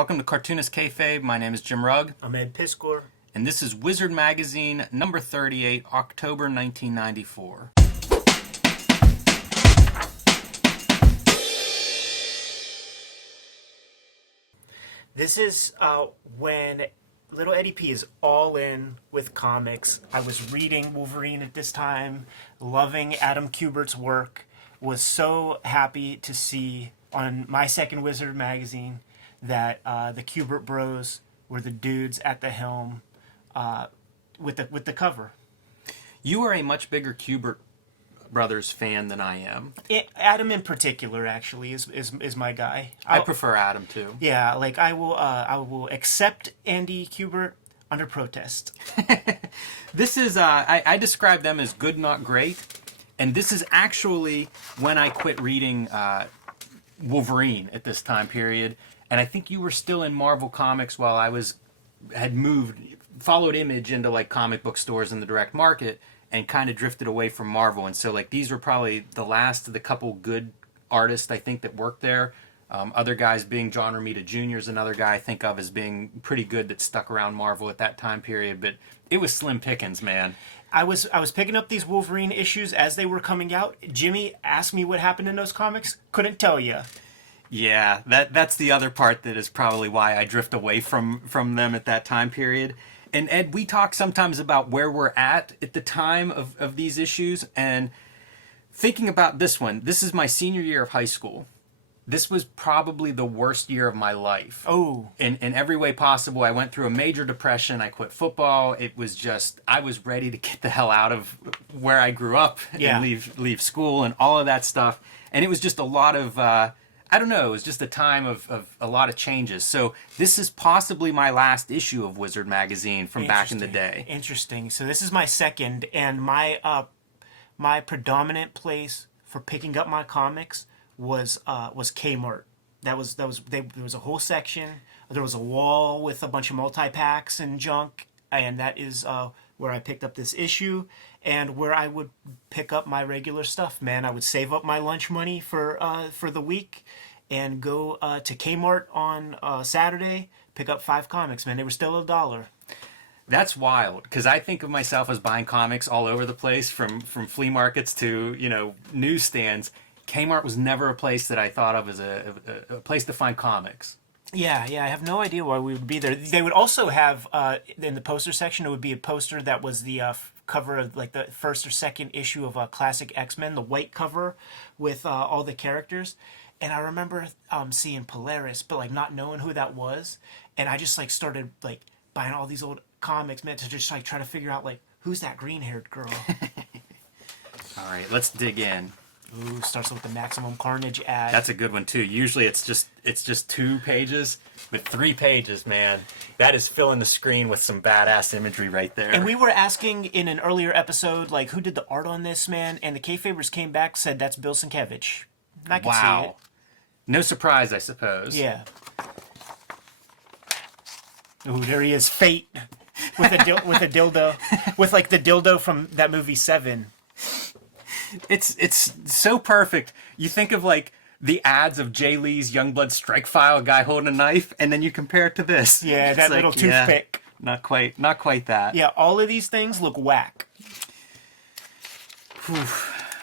Welcome to Cartoonist Kayfabe. My name is Jim Rugg. I'm Ed Piscor. And this is Wizard Magazine, number 38, October 1994. This is when little Eddie P is all in with comics. I was reading Wolverine at this time, loving Adam Kubert's work, was so happy to see on my second Wizard magazine that the Kubert bros were the dudes at the helm with the cover. You are a much bigger Kubert Brothers fan than I am. Adam in particular, actually, is my guy. I prefer Adam too. Yeah, like I will accept Andy Kubert under protest. This is I describe them as good, not great, and this is actually when I quit reading Wolverine at this time period, and I think you were still in Marvel Comics while I had followed Image into like comic book stores in the direct market, and kind of drifted away from Marvel. And so like these were probably the last of the couple good artists I think that worked there. Other guys being John Romita Jr. is another guy I think of as being pretty good that stuck around Marvel at that time period. But it was slim pickings, man. I was picking up these Wolverine issues as they were coming out. Jimmy asked me what happened in those comics. Couldn't tell you. Yeah, that's the other part that is probably why I drift away from them at that time period. And Ed, we talk sometimes about where we're at the time of these issues, and thinking about this one, this is my senior year of high school. This was probably the worst year of my life. Oh. In every way possible. I went through a major depression. I quit football. It was just, I was ready to get the hell out of where I grew up and leave school and all of that stuff. And it was just a lot of, I don't know, it was just a time of a lot of changes. So this is possibly my last issue of Wizard Magazine from back in the day. Interesting. So this is my second, and my predominant place for picking up my comics was Kmart. There was a whole section. There was a wall with a bunch of multi-packs and junk, and that is where I picked up this issue, and where I would pick up my regular stuff, man. I would save up my lunch money for the week and go to Kmart on Saturday, pick up 5 comics, man. They were still $1. That's wild, because I think of myself as buying comics all over the place, from flea markets to, newsstands. Kmart was never a place that I thought of as a place to find comics. Yeah, I have no idea why we would be there. They would also have, in the poster section, it would be a poster that was the cover of like the first or second issue of Classic X-Men, the white cover with all the characters. And I remember seeing Polaris, but like not knowing who that was. And I just like started like buying all these old comics, man, to just like try to figure out like, who's that green-haired girl? All right, let's dig in. Ooh, starts with the Maximum Carnage ad. That's a good one too. Usually it's just 2 pages, but 3 pages, man. That is filling the screen with some badass imagery right there. And we were asking in an earlier episode, like, who did the art on this, man? And the Kayfabers came back, said that's Bill Sienkiewicz. I can see it. No surprise, I suppose. Yeah. Ooh, there he is, Fate, with a dildo, with like the dildo from that movie Seven. It's so perfect. You think of like the ads of Jay Lee's Youngblood Strike File, a guy holding a knife, and then you compare it to this. Yeah, that little toothpick. Yeah, not quite that. Yeah, all of these things look whack.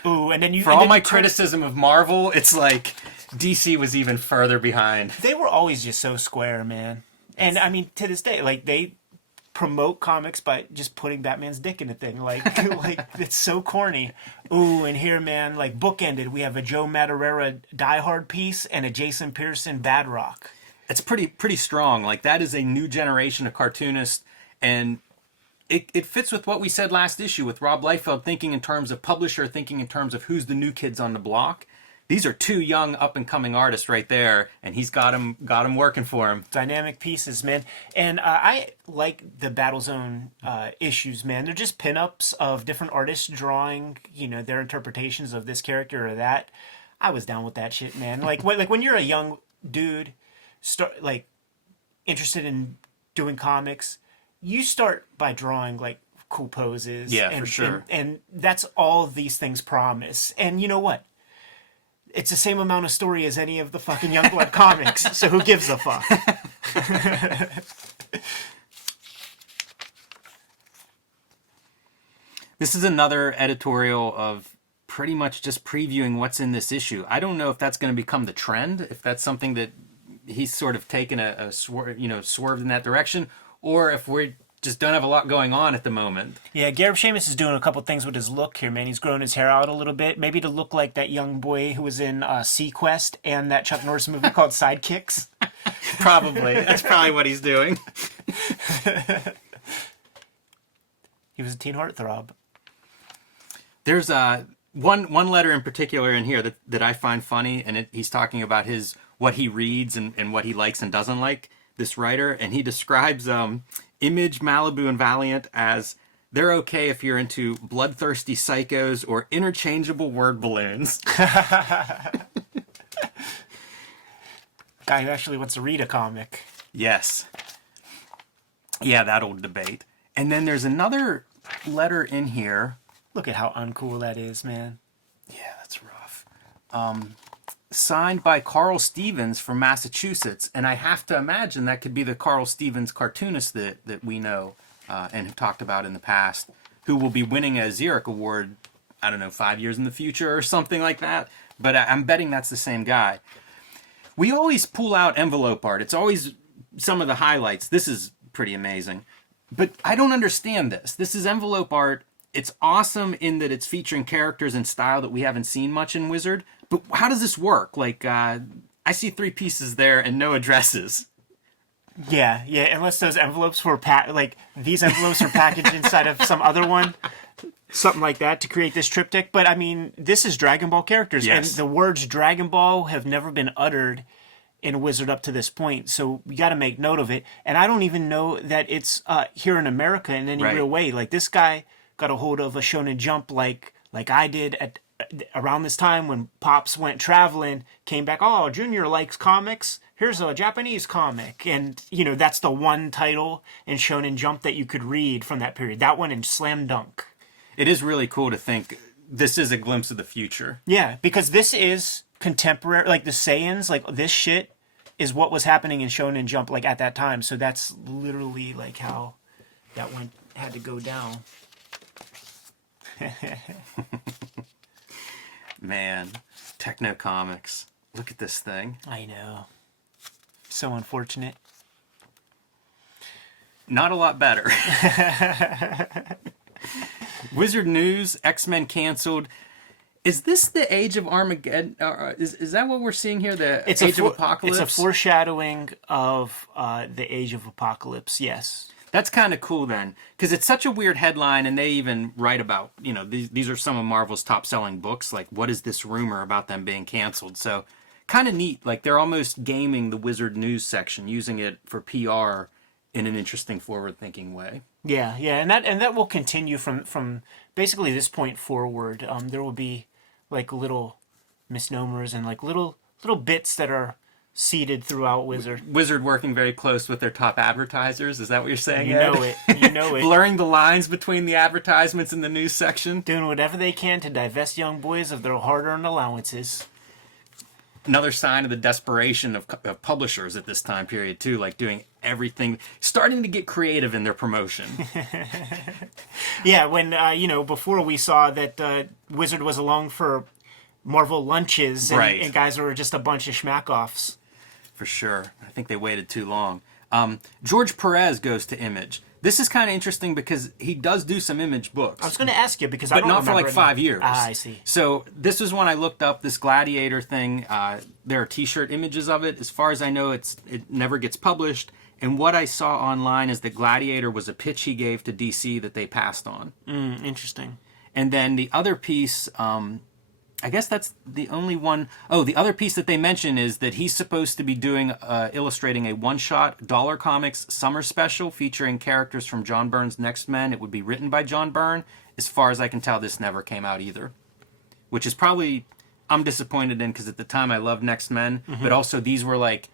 Ooh, and then you... For all my criticism of Marvel, it's like DC was even further behind. They were always just so square, man. And I mean, to this day, like they promote comics by just putting Batman's dick in a thing. Like it's so corny. Ooh, and here, man, like bookended, we have a Joe Madureira Die Hard piece and a Jason Pearson Bad Rock. It's pretty strong. Like that is a new generation of cartoonists, and it fits with what we said last issue with Rob Liefeld thinking in terms of publisher, thinking in terms of who's the new kids on the block. These are 2 young up-and-coming artists right there, and he's got him working for him. Dynamic pieces, man. And I like the Battlezone issues, man. They're just pinups of different artists drawing, their interpretations of this character or that. I was down with that shit, man. Like when you're a young dude, interested in doing comics, you start by drawing like cool poses. Yeah, for sure. And that's all these things promise. And you know what? It's the same amount of story as any of the fucking Youngblood comics, so who gives a fuck? This is another editorial of pretty much just previewing what's in this issue. I don't know if that's going to become the trend, if that's something that he's sort of taken swerved in that direction, or if we just don't have a lot going on at the moment. Yeah, Gareb Shamus is doing a couple things with his look here, man. He's growing his hair out a little bit, maybe to look like that young boy who was in Sequest and that Chuck Norris movie called Sidekicks. Probably. That's probably what he's doing. He was a teen heartthrob. There's one letter in particular in here that I find funny, and he's talking about what he reads and what he likes and doesn't like, this writer, and he describes Image, Malibu, and Valiant as they're okay if you're into bloodthirsty psychos or interchangeable word balloons. Guy who actually wants to read a comic. Yes. Yeah, that old debate. And then there's another letter in here. Look at how uncool that is, man. Yeah, that's rough. Signed by Carl Stevens from Massachusetts. And I have to imagine that could be the Carl Stevens cartoonist that we know and have talked about in the past, who will be winning a Xeric Award, I don't know, 5 years in the future or something like that. But I'm betting that's the same guy. We always pull out envelope art. It's always some of the highlights. This is pretty amazing. But I don't understand this. This is envelope art. It's awesome in that it's featuring characters and style that we haven't seen much in Wizard. But how does this work? Like, I see 3 pieces there and no addresses. Yeah, unless those envelopes were these envelopes are packaged inside of some other one. Something like that to create this triptych. But, I mean, this is Dragon Ball characters. Yes. And the words Dragon Ball have never been uttered in Wizard up to this point. So we got to make note of it. And I don't even know that it's here in America in any real way. Like, this guy got a hold of a Shonen Jump like I did at around this time when Pops went traveling, came back, oh, Junior likes comics. Here's a Japanese comic. And, that's the one title in Shonen Jump that you could read from that period. That one and Slam Dunk. It is really cool to think this is a glimpse of the future. Yeah, because this is contemporary, like the Saiyans, like this shit is what was happening in Shonen Jump like at that time. So that's literally like how that one had to go down. Man, Techno Comics. Look at this thing. I know. So unfortunate. Not a lot better. Wizard News, X-Men canceled. Is this the Age of Armageddon? Is that what we're seeing here? The Age of Apocalypse? It's a foreshadowing of the Age of Apocalypse, yes. That's kind of cool then, because it's such a weird headline, and they even write about, these are some of Marvel's top-selling books, like, what is this rumor about them being canceled? So, kind of neat, like, they're almost gaming the Wizard News section, using it for PR in an interesting, forward-thinking way. Yeah, and that will continue from basically this point forward. There will be, like, little misnomers and, like, little bits that are seeded throughout Wizard. Wizard working very close with their top advertisers. Is that what you're saying? You know it. Blurring the lines between the advertisements and the news section. Doing whatever they can to divest young boys of their hard-earned allowances. Another sign of the desperation of publishers at this time period, too. Like doing everything, starting to get creative in their promotion. Yeah, when, before we saw that Wizard was along for Marvel lunches and guys were just a bunch of schmack-offs. For sure. I think they waited too long. George Perez goes to Image. This is kind of interesting because he does do some Image books. I was going to ask you because I don't remember. But not for like 5 years. I see. So this is when I looked up this Gladiator thing. There are T-shirt images of it. As far as I know, it never gets published. And what I saw online is that Gladiator was a pitch he gave to DC that they passed on. Interesting. And then the other piece... I guess that's the only one. Oh, the other piece that they mention is that he's supposed to be illustrating a one-shot Dollar Comics summer special featuring characters from John Byrne's Next Men. It would be written by John Byrne. As far as I can tell, this never came out either. Which is probably, I'm disappointed in, because at the time I loved Next Men, but also these were like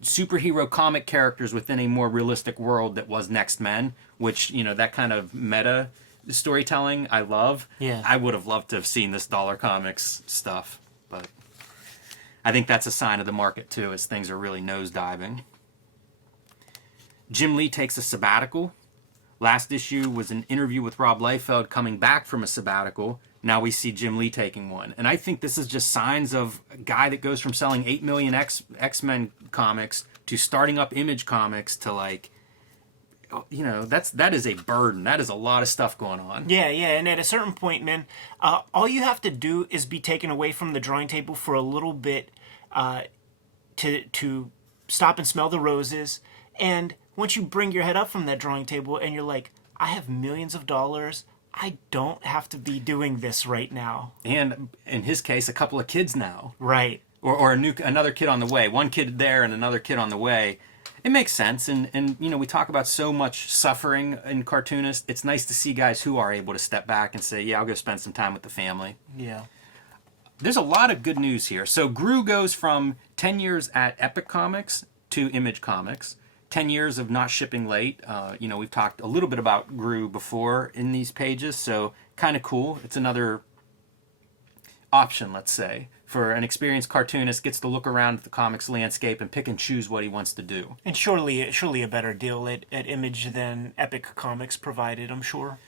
superhero comic characters within a more realistic world that was Next Men, which, that kind of meta storytelling I love. Yeah. I would have loved to have seen this Dollar Comics stuff, but I think that's a sign of the market too, as things are really nosediving. Jim Lee takes a sabbatical. Last issue was an interview with Rob Liefeld coming back from a sabbatical. Now we see Jim Lee taking one. And I think this is just signs of a guy that goes from selling 8 million X-Men comics to starting up Image Comics to like, you know, that is a burden. That is a lot of stuff going on. Yeah, and at a certain point, man, all you have to do is be taken away from the drawing table for a little bit to stop and smell the roses. And once you bring your head up from that drawing table and you're like, I have millions of dollars, I don't have to be doing this right now. And in his case, a couple of kids now. Right. Or another kid on the way. One kid there and another kid on the way. It makes sense. And you know, we talk about so much suffering in Cartoonist. It's nice to see guys who are able to step back and say, yeah, I'll go spend some time with the family. Yeah. There's a lot of good news here. So Gru goes from 10 years at Epic Comics to Image Comics. 10 years of not shipping late. You know, we've talked a little bit about Gru before in these pages, so kind of cool. It's another option, let's say, for an experienced cartoonist, gets to look around at the comics landscape and pick and choose what he wants to do. And surely a better deal at Image than Epic Comics provided, I'm sure.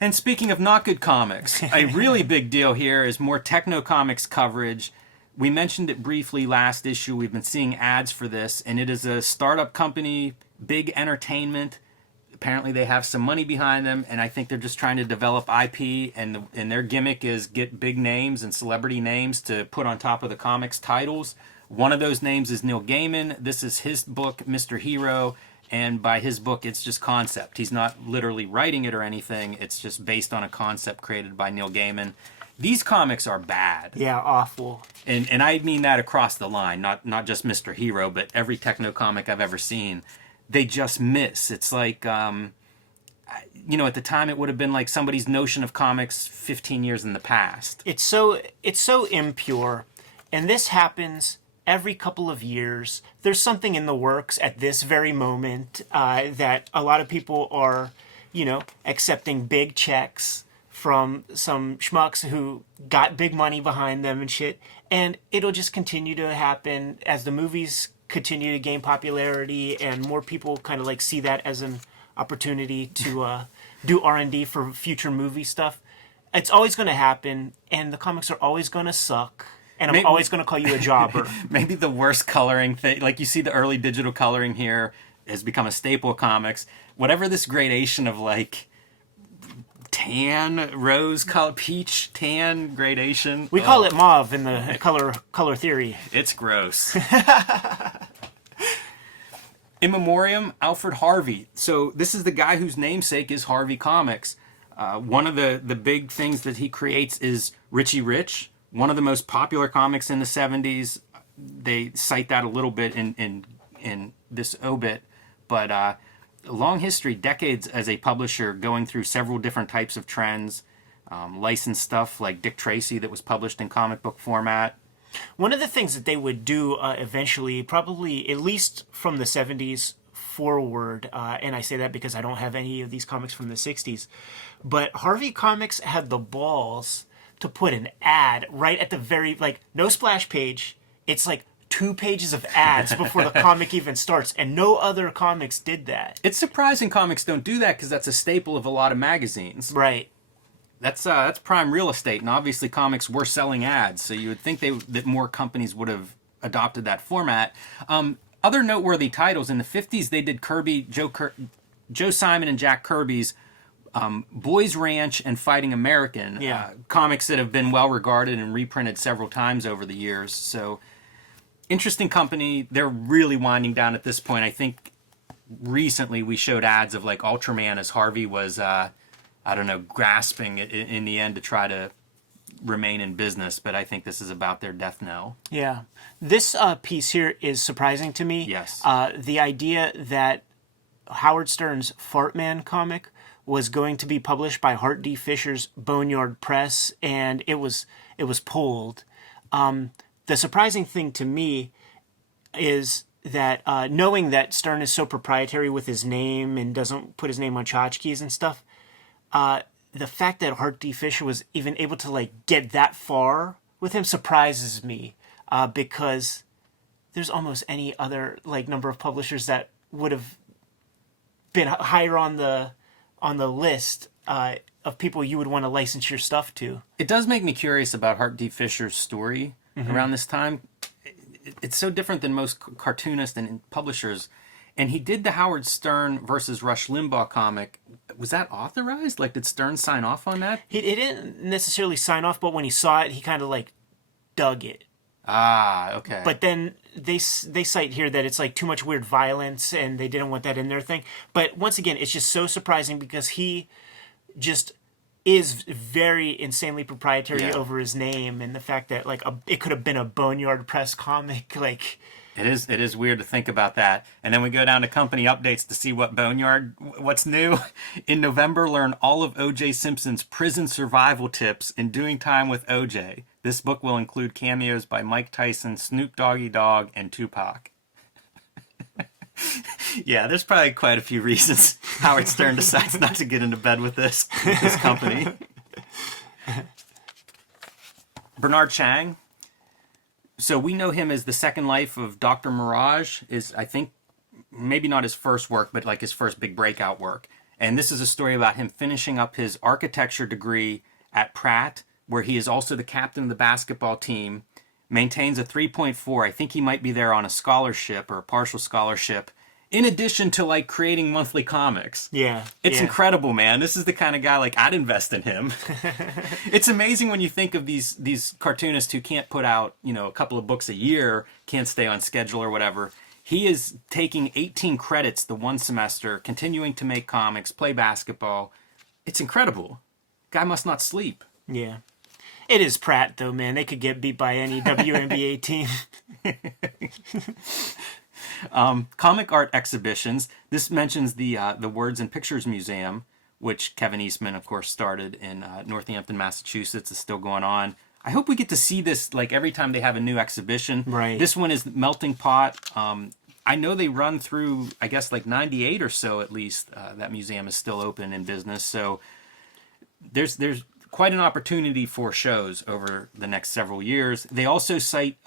And speaking of not good comics, a really big deal here is more Techno Comics coverage. We mentioned it briefly last issue. We've been seeing ads for this, and it is a startup company, big entertainment. Apparently they have some money behind them, and I think they're just trying to develop IP, and their gimmick is get big names and celebrity names to put on top of the comics titles. One of those names is Neil Gaiman. This is his book, Mr. Hero, and by his book, it's just concept. He's not literally writing it or anything. It's just based on a concept created by Neil Gaiman. These comics are bad. Yeah, awful. And I mean that across the line, not just Mr. Hero, but every Techno comic I've ever seen. They just miss. It's like, you know, at the time it would have been like somebody's notion of comics 15 years in the past. It's so impure, and this happens every couple of years. There's something in the works at this very moment that a lot of people are, you know, accepting big checks from some schmucks who got big money behind them and shit. And it'll just continue to happen as the movies continue to gain popularity and more people kind of like see that as an opportunity to do R&D for future movie stuff. It's always going to happen, and the comics are always going to suck. And I'm always going to call you a jobber. Maybe the worst coloring thing, like you see the early digital coloring here has become a staple of comics. Whatever this gradation of like tan, rose color, peach, tan gradation. We call it mauve in the color theory. It's gross. In memoriam, Alfred Harvey. So this is the guy whose namesake is Harvey Comics. One of the big things that he creates is Richie Rich, one of the most popular comics in the 70s. They cite that a little bit in this obit, but a long history, decades as a publisher, going through several different types of trends, licensed stuff like Dick Tracy that was published in comic book format. One of the things that they would do eventually, probably at least from the 70s forward, and I say that because I don't have any of these comics from the 60s, but Harvey Comics had the balls to put an ad right at the very, like, no splash page. It's like 2 pages of ads before the comic even starts, and no other comics did that. It's surprising comics don't do that because that's a staple of a lot of magazines. Right. That's prime real estate, and obviously comics were selling ads, so you would think that more companies would have adopted that format. Other noteworthy titles, in the 50s they did Joe Simon and Jack Kirby's Boys Ranch and Fighting American, comics that have been well regarded and reprinted several times over the years. So interesting company. They're really winding down at this point. I think recently we showed ads of like Ultraman as Harvey was grasping in the end to try to remain in business, but I think this is about their death knell. Yeah. This piece here is surprising to me. Yes. The idea that Howard Stern's Fartman comic was going to be published by Hart D. Fisher's Boneyard Press, and it was pulled. The surprising thing to me is that knowing that Stern is so proprietary with his name and doesn't put his name on tchotchkes and stuff, the fact that Hart D. Fisher was even able to like get that far with him surprises me, because there's almost any other like number of publishers that would have been higher on the list of people you would want to license your stuff to. It does make me curious about Hart D. Fisher's story around this time. It's so different than most cartoonists and publishers. And he did the Howard Stern versus Rush Limbaugh comic. Was that authorized? Like, did Stern sign off on that? He didn't necessarily sign off, but when he saw it, he kind of like dug it. Ah, okay. But then they cite here that it's like too much weird violence, and they didn't want that in their thing. But once again, it's just so surprising because he just is very insanely proprietary over his name, and the fact that like it could have been a Boneyard Press comic, like. It is weird to think about that. And then we go down to company updates to see what's new. In November, learn all of O.J. Simpson's prison survival tips in Doing Time with O.J. This book will include cameos by Mike Tyson, Snoop Doggy Dogg, and Tupac. Yeah, there's probably quite a few reasons Howard Stern decides not to get into bed with this company. Bernard Chang. So we know him as the Second Life of Dr. Mirage, is, I think, maybe not his first work, but like his first big breakout work. And this is a story about him finishing up his architecture degree at Pratt, where he is also the captain of the basketball team, maintains a 3.4. I think he might be there on a scholarship or a partial scholarship, in addition to like creating monthly comics. Yeah. It's incredible, man. This is the kind of guy like I'd invest in him. It's amazing when you think of these cartoonists who can't put out, a couple of books a year, can't stay on schedule or whatever. He is taking 18 credits the one semester, continuing to make comics, play basketball. It's incredible. Guy must not sleep. Yeah. It is Pratt though, man. They could get beat by any WNBA team. Comic art exhibitions. This mentions the Words and Pictures Museum, which Kevin Eastman, of course, started in Northampton, Massachusetts. It's still going on. I hope we get to see this like every time they have a new exhibition. Right. This one is Melting Pot. I know they run through, I guess, like 98 or so at least. That museum is still open in business. So there's quite an opportunity for shows over the next several years. They also cite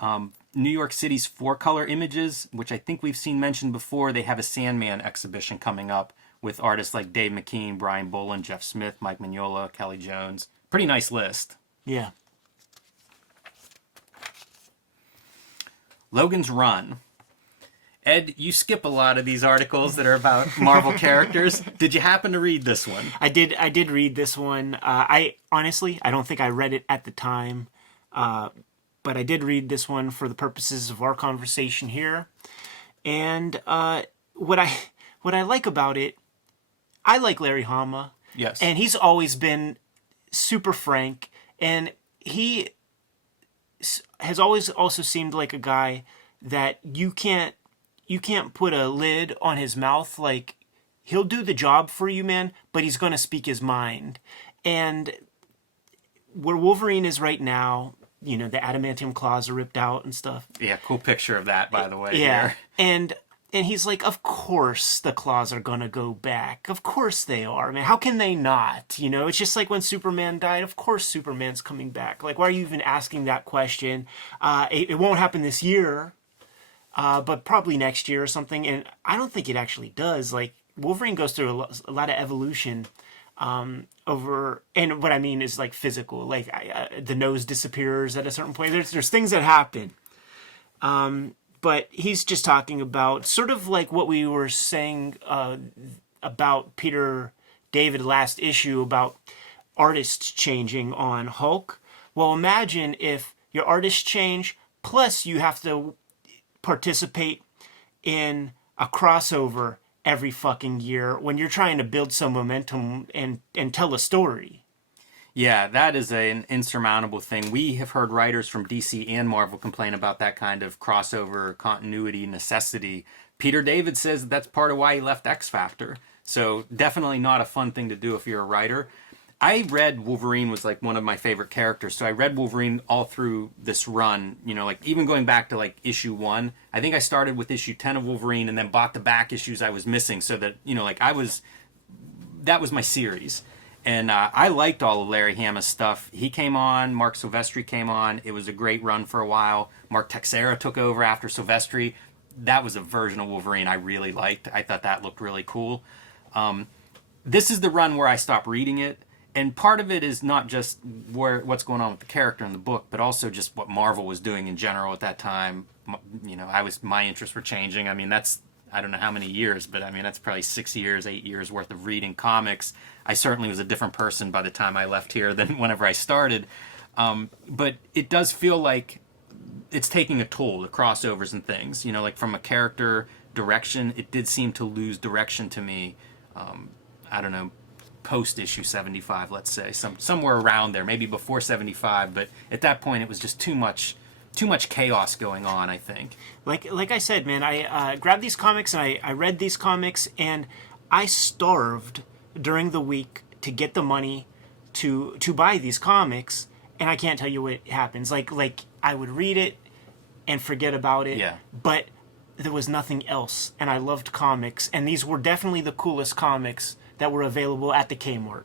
New York City's Four Color Images, which I think we've seen mentioned before. They have a Sandman exhibition coming up with artists like Dave McKean, Brian Boland, Jeff Smith, Mike Mignola, Kelly Jones. Pretty nice list. Yeah. Logan's Run. Ed, you skip a lot of these articles that are about Marvel characters. Did you happen to read this one? I did read this one. I honestly, I don't think I read it at the time. But I did read this one for the purposes of our conversation here. And what I like about it, I like Larry Hama. Yes. And he's always been super frank. And he has always also seemed like a guy that you can't put a lid on his mouth. Like, he'll do the job for you, man, but he's going to speak his mind. And where Wolverine is right now, the adamantium claws are ripped out and stuff. Yeah, cool picture of that, by the way. Yeah, here. and he's like, of course the claws are gonna go back. Of course they are. I mean, how can they not? It's just like when Superman died. Of course Superman's coming back. Like, why are you even asking that question? It won't happen this year, but probably next year or something. And I don't think it actually does. Like, Wolverine goes through a lot of evolution. And what I mean is like physical, like the nose disappears at a certain point. There's things that happen. But he's just talking about sort of like what we were saying about Peter David last issue about artists changing on Hulk. Well, imagine if your artists change, plus you have to participate in a crossover every fucking year when you're trying to build some momentum and tell a story. Yeah, that is an insurmountable thing. We have heard writers from DC and Marvel complain about that kind of crossover continuity necessity. Peter David says that's part of why he left X Factor. So definitely not a fun thing to do if you're a writer. I read Wolverine was like one of my favorite characters. So I read Wolverine all through this run, like even going back to like issue 1. I think I started with issue 10 of Wolverine and then bought the back issues I was missing so that, that was my series. And I liked all of Larry Hama's stuff. He came on, Mark Silvestri came on. It was a great run for a while. Mark Texeira took over after Silvestri. That was a version of Wolverine I really liked. I thought that looked really cool. This is the run where I stopped reading it. And part of it is not just what's going on with the character in the book, but also just what Marvel was doing in general at that time. You know, my interests were changing. I mean, that's, I don't know how many years, but I mean, that's probably 6 years, 8 years worth of reading comics. I certainly was a different person by the time I left here than whenever I started. But it does feel like it's taking a toll, the crossovers and things. You know, like from a character direction, it did seem to lose direction to me. I don't know, post issue 75, let's say, somewhere around there, maybe before 75, but at that point it was just too much chaos going on, I think. Like I said, man, I grabbed these comics and I read these comics, and I starved during the week to get the money to buy these comics, and I can't tell you what happens. Like I would read it and forget about it. Yeah. But there was nothing else, and I loved comics, and these were definitely the coolest comics that were available at the Kmart.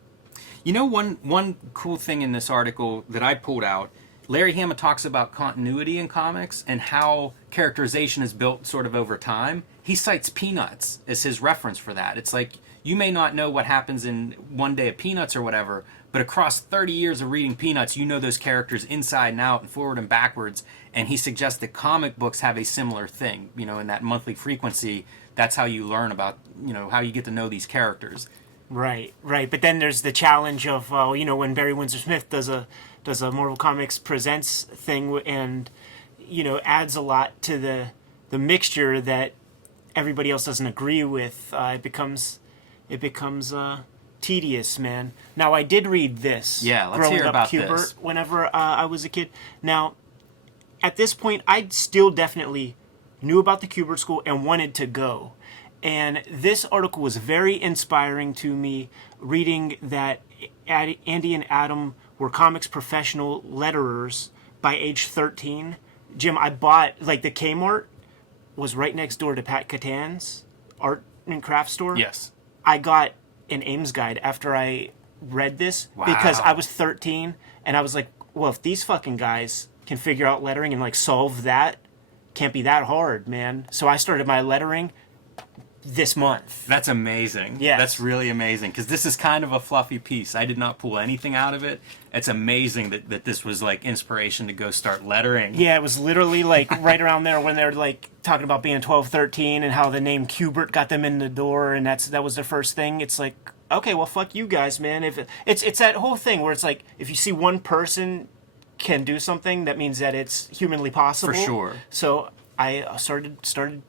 You know, one cool thing in this article that I pulled out, Larry Hama talks about continuity in comics and how characterization is built sort of over time. He cites Peanuts as his reference for that. It's like, you may not know what happens in one day of Peanuts or whatever, but across 30 years of reading Peanuts, you know those characters inside and out and forward and backwards. And he suggests that comic books have a similar thing. You know, in that monthly frequency, that's how you learn about, you know, how you get to know these characters. Right. But then there's the challenge of, you know, when Barry Windsor Smith does a Marvel Comics Presents thing, and, you know, adds a lot to the mixture that everybody else doesn't agree with. It becomes tedious, man. Now, I did read this. Yeah, let's growing hear up about Kubert this. Whenever I was a kid. Now, at this point, I still definitely knew about the Kubert School and wanted to go. And this article was very inspiring to me, reading that Andy and Adam were comics professional letterers by age 13. Jim, I bought, like, the Kmart was right next door to Pat Catan's art and craft store. Yes. I got an Ames guide after I read this. Wow. Because I was 13, and I was like, well, if these fucking guys can figure out lettering and, like, solve that, can't be that hard, man. So I started my lettering this month. That's amazing. Yes. That's really amazing, because this is kind of a fluffy piece. I did not pull anything out of it. It's amazing that this was like inspiration to go start lettering. Yeah, it was literally like right around there when they're like talking about being 12, 13 and how the name Kubert got them in the door, and that was their first thing. It's like, okay, well, fuck you guys, man. If it's that whole thing where it's like, if you see one person can do something, that means that it's humanly possible. For sure. So I started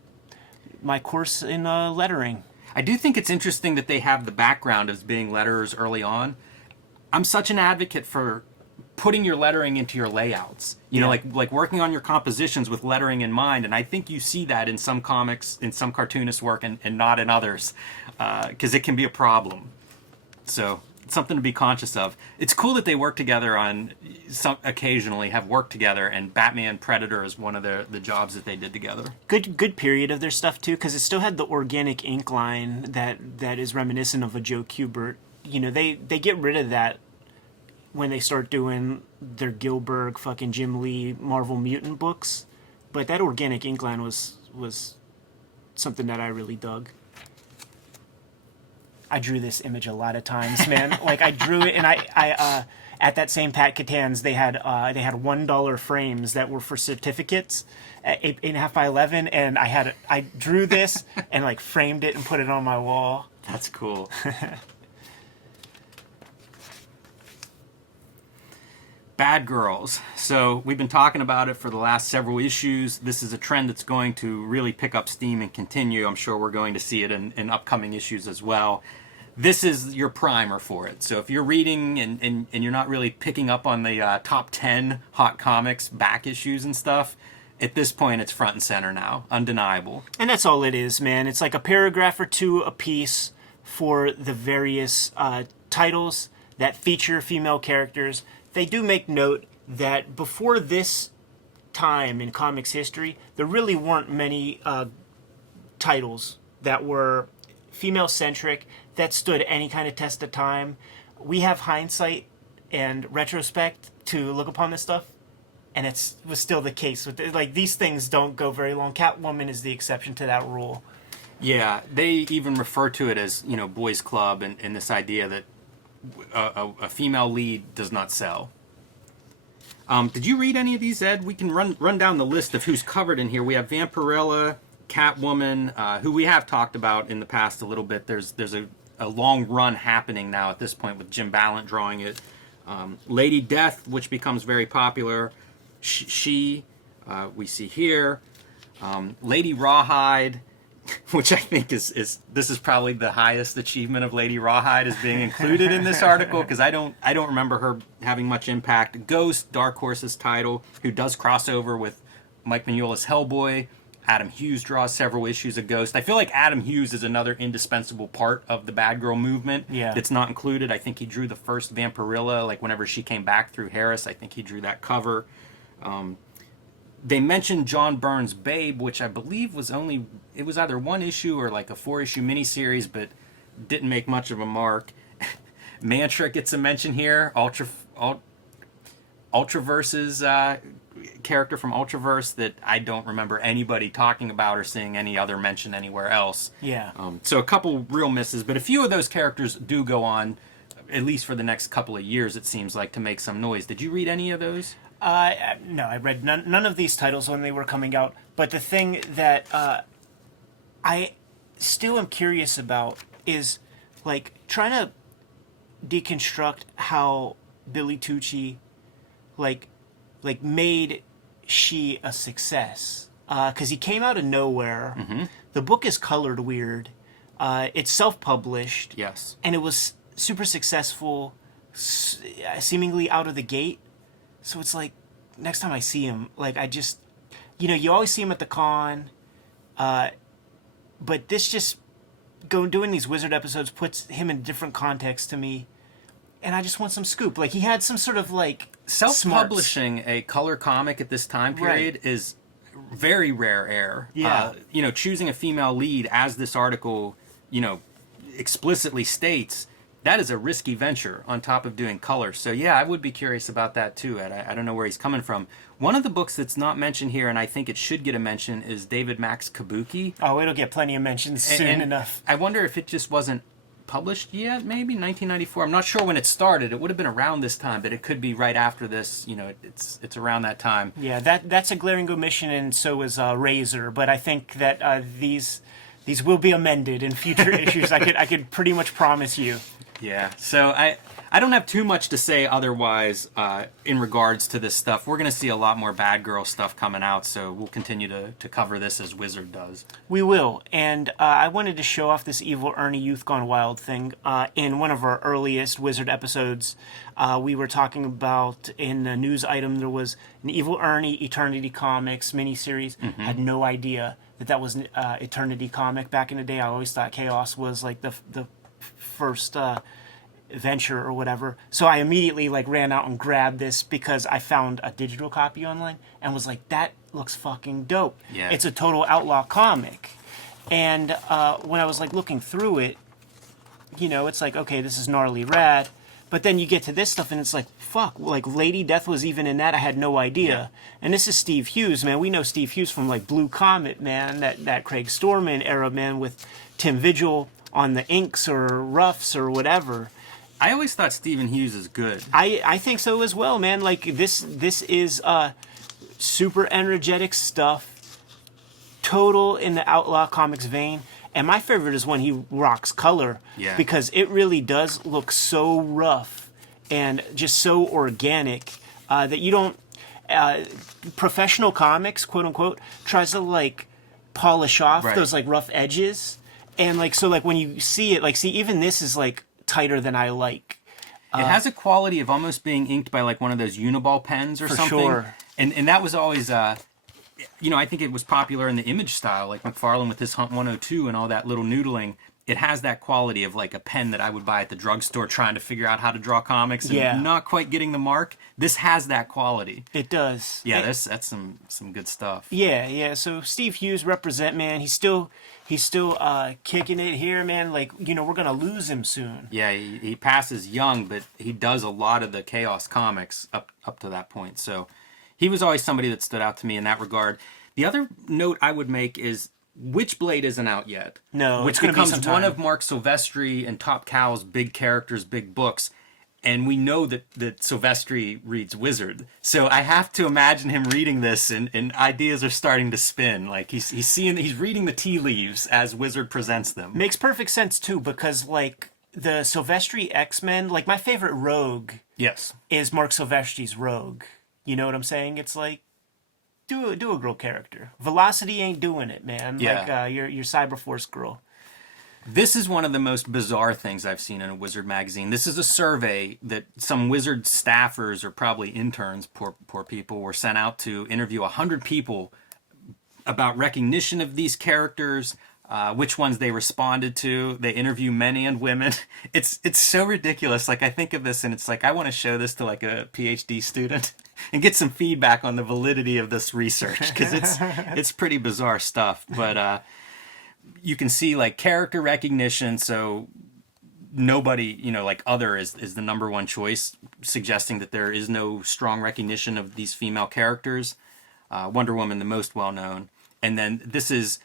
my course in lettering. I do think it's interesting that they have the background as being letterers early on. I'm such an advocate for putting your lettering into your layouts. You know, like working on your compositions with lettering in mind. And I think you see that in some comics, in some cartoonist work, and not in others, because it can be a problem. So it's something to be conscious of. It's cool that they work together on occasionally have worked together, and Batman Predator is one of the jobs that they did together. Good period of their stuff too, because it still had the organic ink line that is reminiscent of a Joe Kubert. You know, they get rid of that when they start doing their Gilbert, fucking Jim Lee Marvel Mutant books, but that organic ink line was something that I really dug. I drew this image a lot of times, man. Like, I drew it, and I at that same Pat Catan's, they had $1 frames that were for certificates at 8.5 by 11, and I drew this and like framed it and put it on my wall. That's cool. Bad Girls. So we've been talking about it for the last several issues. This is a trend that's going to really pick up steam and continue. I'm sure we're going to see it in upcoming issues as well. This is your primer for it. So if you're reading and you're not really picking up on the top 10 hot comics back issues and stuff, at this point it's front and center now. Undeniable. And that's all it is, man. It's like a paragraph or two a piece for the various titles that feature female characters. They do make note that before this time in comics history, there really weren't many titles that were female-centric that stood any kind of test of time. We have hindsight and retrospect to look upon this stuff, and it was still the case. Like, these things don't go very long. Catwoman is the exception to that rule. Yeah, they even refer to it as, boys club, and this idea that a female lead does not sell. Did you read any of these, Ed? We can run down the list of who's covered in here. We have Vampirella, Catwoman, who we have talked about in the past a little bit. There's a long run happening now at this point with Jim Ballant drawing it. Lady Death, which becomes very popular. She we see here. Lady Rawhide, which I think is this is probably the highest achievement of Lady Rawhide, is being included in this article, because I don't remember her having much impact. Ghost, Dark Horse's title, who does crossover with Mike Mignola's Hellboy. Adam Hughes draws several issues of Ghost. I feel like Adam Hughes is another indispensable part of the Bad Girl movement that's not included. I think he drew the first Vampirella, like whenever she came back through Harris. I think he drew that cover. They mentioned John Byrne's Babe, which I believe was either one issue or like a 4-issue miniseries, but didn't make much of a mark. Mantra gets a mention here. Ultraverse's character from Ultraverse that I don't remember anybody talking about or seeing any other mention anywhere else. Yeah. So a couple real misses, but a few of those characters do go on, at least for the next couple of years, it seems like, to make some noise. Did you read any of those? No, I read none of these titles when they were coming out. But the thing that I still am curious about is, like, trying to deconstruct how Billy Tucci, like made she a success. Because he came out of nowhere. Mm-hmm. The book is colored weird. It's self-published. Yes. And it was super successful, seemingly out of the gate. So it's like, next time I see him, like, I just, you always see him at the con, but this just, doing these Wizard episodes puts him in a different context to me, and I just want some scoop. Like, he had some sort of, like, self-publishing a color comic at this time period is very rare air. Yeah. Choosing a female lead, as this article, explicitly states, that is a risky venture on top of doing color. So yeah, I would be curious about that too, Ed. I don't know where he's coming from. One of the books that's not mentioned here, and I think it should get a mention, is David Mack's Kabuki. Oh, it'll get plenty of mentions soon enough. I wonder if it just wasn't published yet, maybe 1994. I'm not sure when it started. It would have been around this time, but it could be right after this. It's around that time. Yeah, that's a glaring omission, and so is Razor. But I think that these will be amended in future issues. I could pretty much promise you. Yeah, so I don't have too much to say otherwise in regards to this stuff. We're going to see a lot more Bad Girl stuff coming out, so we'll continue to cover this as Wizard does. We will, and I wanted to show off this Evil Ernie Youth Gone Wild thing. In one of our earliest Wizard episodes, we were talking about, in a news item, there was an Evil Ernie Eternity Comics miniseries. Mm-hmm. I had no idea that was an Eternity comic back in the day. I always thought Chaos was like the first venture or whatever. So I immediately ran out and grabbed this because I found a digital copy online and was like, that looks fucking dope. Yeah. It's a total outlaw comic. And when I was looking through it, it's like, okay, this is gnarly rad. But then you get to this stuff and it's like, fuck, Lady Death was even in that. I had no idea. Yeah. And this is Steve Hughes, man. We know Steve Hughes from Blue Comet, man, that Craig Storman era, man, with Tim Vigil on the inks or roughs or whatever. I always thought Stephen Hughes is good. I think so as well, man. This is super energetic stuff, total in the Outlaw Comics vein. And my favorite is when he rocks color, because it really does look so rough and just so organic that you don't. Professional comics, quote unquote, tries to polish off those rough edges. And so when you see it, even this is tighter than I like. It has a quality of almost being inked by one of those Uniball pens or something. Sure. And that was always, I think it was popular in the Image style, like McFarlane with his Hunt 102 and all that little noodling. It has that quality of a pen that I would buy at the drugstore trying to figure out how to draw comics and not quite getting the mark. This has that quality. It does. Yeah, that's some good stuff. Yeah. So Steve Hughes represent, man. He's still kicking it here, man. We're gonna lose him soon. Yeah, he passes young, but he does a lot of the Chaos comics up to that point. So he was always somebody that stood out to me in that regard. The other note I would make is Witchblade isn't out yet. No, which it's gonna be becomes sometime. one of Mark Silvestri and Top Cow's big characters, big books. And we know that Silvestri reads Wizard. So I have to imagine him reading this and ideas are starting to spin. Like he's reading the tea leaves as Wizard presents them. Makes perfect sense too, because like the Silvestri X-Men, like my favorite Rogue Yes. is Mark Silvestri's Rogue. You know what I'm saying? It's like do a girl character. Velocity ain't doing it, man. Yeah. Like your Cyberforce girl. This is one of the most bizarre things I've seen in a Wizard magazine. This is a survey that some Wizard staffers or probably interns, poor people, were sent out to interview 100 people about recognition of these characters, which ones they responded to. They interview men and women. It's so ridiculous. Like I think of this and it's like I want to show this to like a PhD student and get some feedback on the validity of this research because it's pretty bizarre stuff. But you can see like character recognition. So nobody, like other is the number one choice, suggesting that there is no strong recognition of these female characters. Wonder Woman, the most well known. And then this is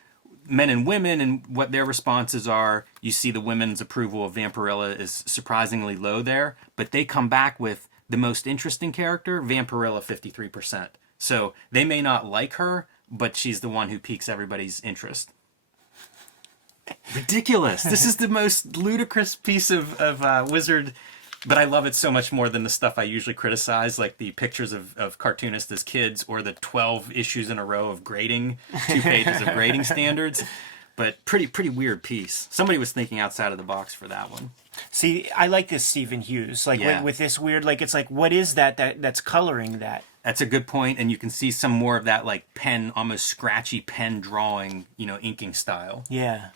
men and women and what their responses are. You see the women's approval of Vampirella is surprisingly low there, but they come back with the most interesting character, Vampirella, 53%. So they may not like her, but she's the one who piques everybody's interest. Ridiculous. This is the most ludicrous piece of Wizard, but I love it so much more than the stuff I usually criticize, like the pictures of Cartoonist as kids or the 12 issues in a row of grading, 2 pages of grading standards. But pretty weird piece. Somebody was thinking outside of the box for that one. See, I like this Stephen Hughes. Like Yeah. with this weird, like it's like what is that's coloring that? That's a good point, and you can see some more of that like pen, almost scratchy pen drawing, inking style. Yeah.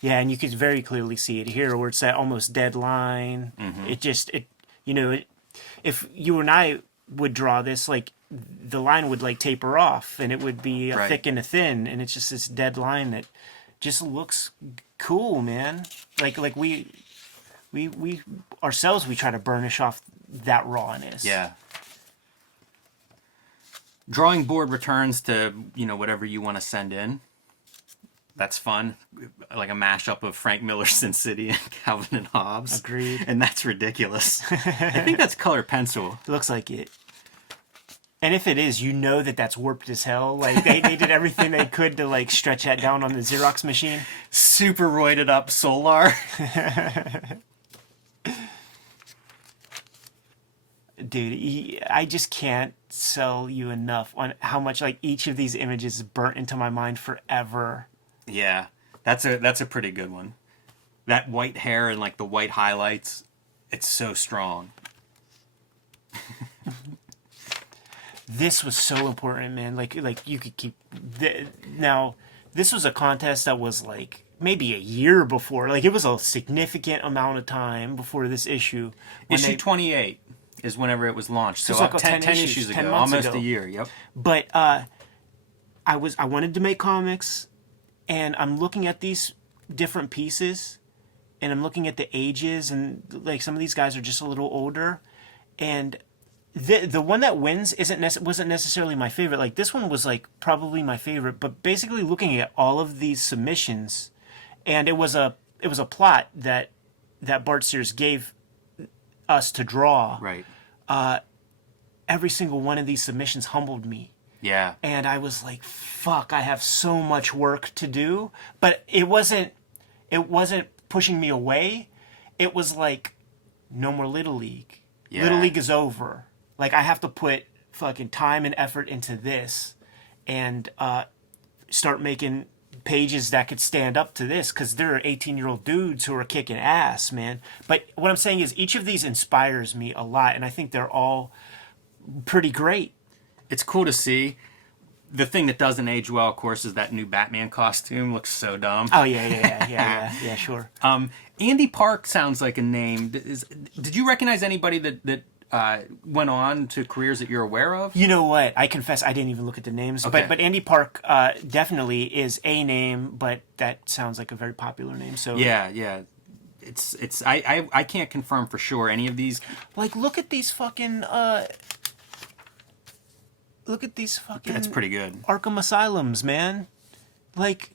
Yeah, and you could very clearly see it here where it's that almost dead line. Mm-hmm. If you and I would draw this, like the line would like taper off and it would be a Right. thick and a thin, and it's just this dead line that just looks cool, man. Like we ourselves, we try to burnish off that rawness. Yeah. Drawing board returns to, whatever you want to send in. That's fun. Like a mashup of Frank Miller's Sin City and Calvin and Hobbes. Agreed. And that's ridiculous. I think that's color pencil. It looks like it. And if it is, that's warped as hell. Like they did everything they could to like stretch that down on the Xerox machine. Super roided up Solar. Dude, I just can't sell you enough on how much like each of these images is burnt into my mind forever. Yeah. That's a pretty good one. That white hair and like the white highlights, it's so strong. This was so important, man. Like you could keep now. This was a contest that was like maybe a year before. Like it was a significant amount of time before this issue. Issue 28 is whenever it was launched. So it's like 10 10 issues 10 ago, months almost ago. a year. Yep. But I wanted to make comics, and I'm looking at these different pieces, and I'm looking at the ages, and like some of these guys are just a little older, and the one that wins wasn't necessarily my favorite. Like this one was like probably my favorite, but basically looking at all of these submissions, and it was a plot that Bart Sears gave us to draw. Right. Every single one of these submissions humbled me. Yeah. And I was like, fuck, I have so much work to do. But it wasn't pushing me away. It was like, no more Little League. Yeah. Little League is over. Like, I have to put fucking time and effort into this and start making pages that could stand up to this, because there are 18-year-old dudes who are kicking ass, man. But what I'm saying is each of these inspires me a lot, and I think they're all pretty great. It's cool to see. The thing that doesn't age well, of course, is that new Batman costume. Looks so dumb. Oh, yeah, sure. Andy Park sounds like a name. Did you recognize anybody that went on to careers that you're aware of? You know what? I confess I didn't even look at the names. Okay. But Andy Park definitely is a name, but that sounds like a very popular name. So Yeah. I can't confirm for sure any of these. like, look at these fucking That's pretty good. Arkham Asylums, man. Like,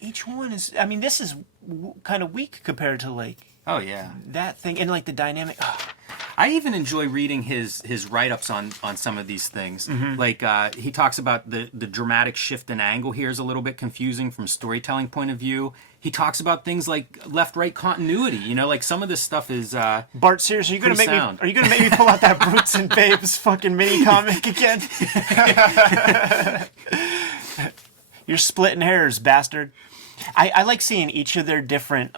each one is. I mean, this is kind of weak compared to like Oh yeah. that thing, and like the dynamic. I even enjoy reading his write-ups on some of these things. Like he talks about the dramatic shift in angle here is a little bit confusing from storytelling point of view. He talks about things like left-right continuity. You know, like some of this stuff is Bart, seriously, are you pretty gonna make sound. me? Are you gonna make me pull out that Brutes and Babes fucking mini comic again? You're splitting hairs, bastard. I like seeing each of their different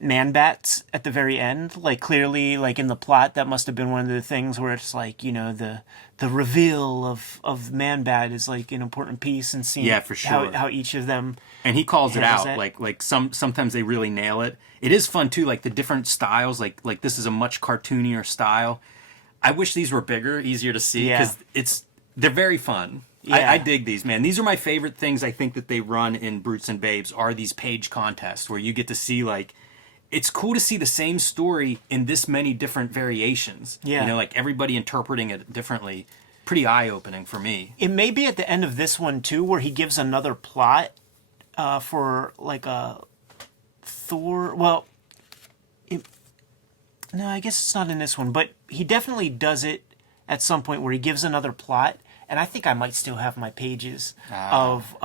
man-bats at the very end. Like, clearly, like, in the plot, that must have been one of the things where it's like, you know, the reveal of man-bat is, like, an important piece, and seeing Yeah, for sure. how each of them... and he calls it handles out. it. Like sometimes they really nail it. It is fun too, like the different styles. Like this is a much cartoonier style. I wish these were bigger, easier to see, Yeah. because they're very fun. Yeah. I dig these, man. These are my favorite things I think that they run in Brutes and Babes are these page contests where you get to see, like, it's cool to see the same story in this many different variations. Yeah. You know, like everybody interpreting it differently. Pretty eye-opening for me. It may be at the end of this one, too, where he gives another plot for, like, a Thor... Well, no, I guess it's not in this one, but he definitely does it at some point where he gives another plot, and I think I might still have my pages of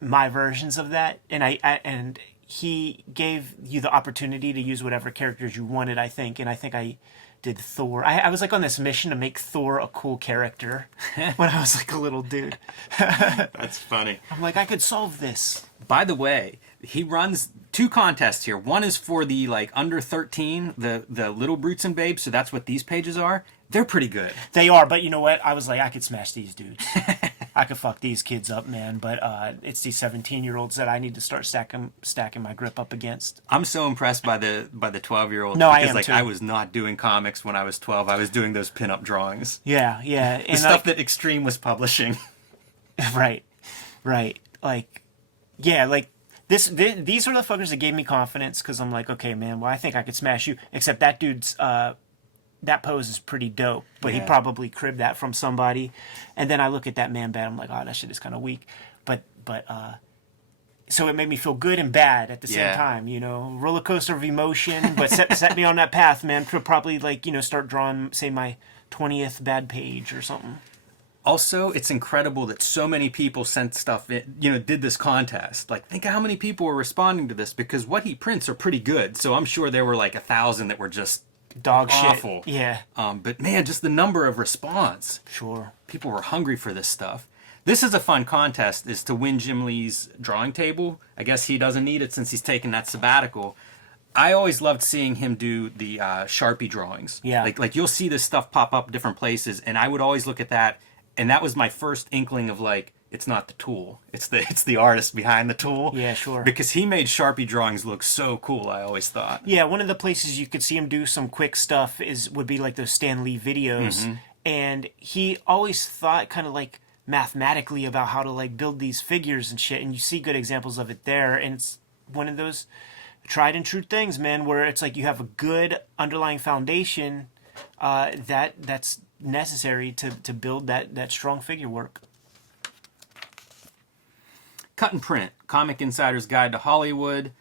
my versions of that, and and he gave you the opportunity to use whatever characters you wanted, I think, and I think I did Thor. I was like on this mission to make Thor a cool character when I was like a little dude. That's funny. I'm like, I could solve this. By the way, he runs 2 contests here. One is for the like under 13, the little Brutes and Babes, so that's what these pages are. They're pretty good. They are, but you know what? I was like, I could smash these dudes. I could fuck these kids up, man. But it's these 17-year-olds that I need to start stacking my grip up against. I'm so impressed by the 12-year-olds. No, I because am like too. I was not doing comics when I was 12. I was doing those pinup drawings. Yeah. The And stuff that Extreme was publishing. right. Like, yeah, like these are the fuckers that gave me confidence, because I'm like, okay, man, well, I think I could smash you. Except that dude's that pose is pretty dope, but he Yeah. probably cribbed that from somebody. And then I look at that man bat, I'm like, oh, that shit is kind of weak. But so it made me feel good and bad at the same Yeah. time, you know, roller coaster of emotion, but set me on that path, man, to probably, like, you know, start drawing, say, my 20th bad page or something. Also, it's incredible that so many people sent stuff in, you know, did this contest. Like, think of how many people were responding to this, because what he prints are pretty good. So I'm sure there were like 1,000 that were just Dog awful. shit. Yeah, But man, just the number of response. sure. People were hungry for this stuff. This is a fun contest, is to win Jim Lee's drawing table. I guess he doesn't need it since he's taken that sabbatical. I always loved seeing him do the Sharpie drawings. Yeah. Like you'll see this stuff pop up different places, and I would always look at that, and that was my first inkling of like, it's not the tool, it's the artist behind the tool. Yeah, sure. Because he made Sharpie drawings look so cool, I always thought. Yeah, one of the places you could see him do some quick stuff would be like those Stan Lee videos, and he always thought kind of like mathematically about how to like build these figures and shit, and you see good examples of it there, and it's one of those tried and true things, man, where it's like you have a good underlying foundation that's necessary to build that strong figure work. Cut and Print, Comic Insider's Guide to Hollywood.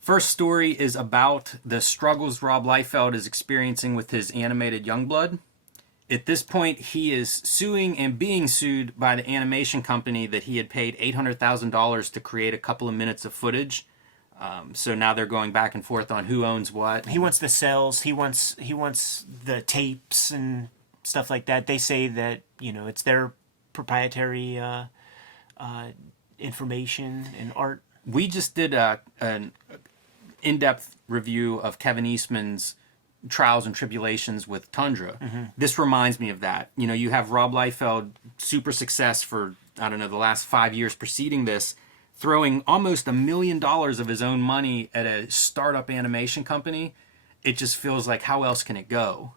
First story is about the struggles Rob Liefeld is experiencing with his animated Youngblood. At this point, he is suing and being sued by the animation company that he had paid $800,000 to create a couple of minutes of footage. So now they're going back and forth on who owns what. He wants the cells. He wants the tapes and stuff like that. They say that, you know, it's their proprietary information and art. We just did an in-depth review of Kevin Eastman's Trials and Tribulations with Tundra. This reminds me of that. You know, you have Rob Liefeld, super success for, I don't know, the last 5 years preceding this, throwing almost $1 million of his own money at a startup animation company. It just feels like, how else can it go?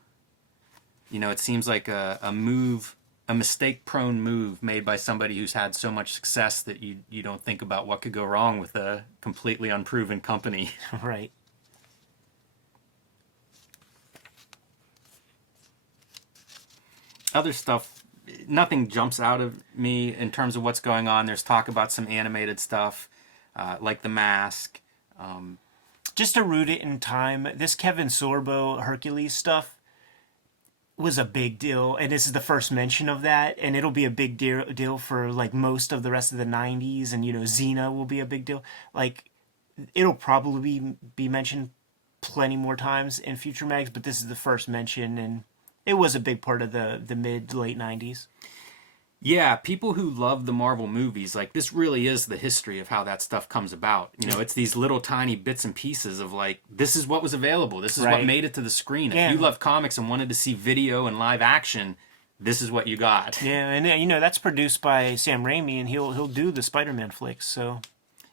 You know, it seems like a move, a mistake-prone move made by somebody who's had so much success that you don't think about what could go wrong with a completely unproven company. Right. Other stuff, nothing jumps out of me in terms of what's going on. There's talk about some animated stuff. like The Mask. Just to root it in time, this Kevin Sorbo Hercules stuff was a big deal, and this is the first mention of that, and it'll be a big deal for like most of the rest of the 90s, and Xena will be a big deal. Like, it'll probably be mentioned plenty more times in future mags, but this is the first mention, and it was a big part of the mid to late 90s. Yeah, people who love the Marvel movies, like, this really is the history of how that stuff comes about. It's these little tiny bits and pieces of, like, this is what was available. This is what made it to the screen. If you love comics and wanted to see video and live action, this is what you got. Yeah, and that's produced by Sam Raimi, and he'll do the Spider-Man flicks, so...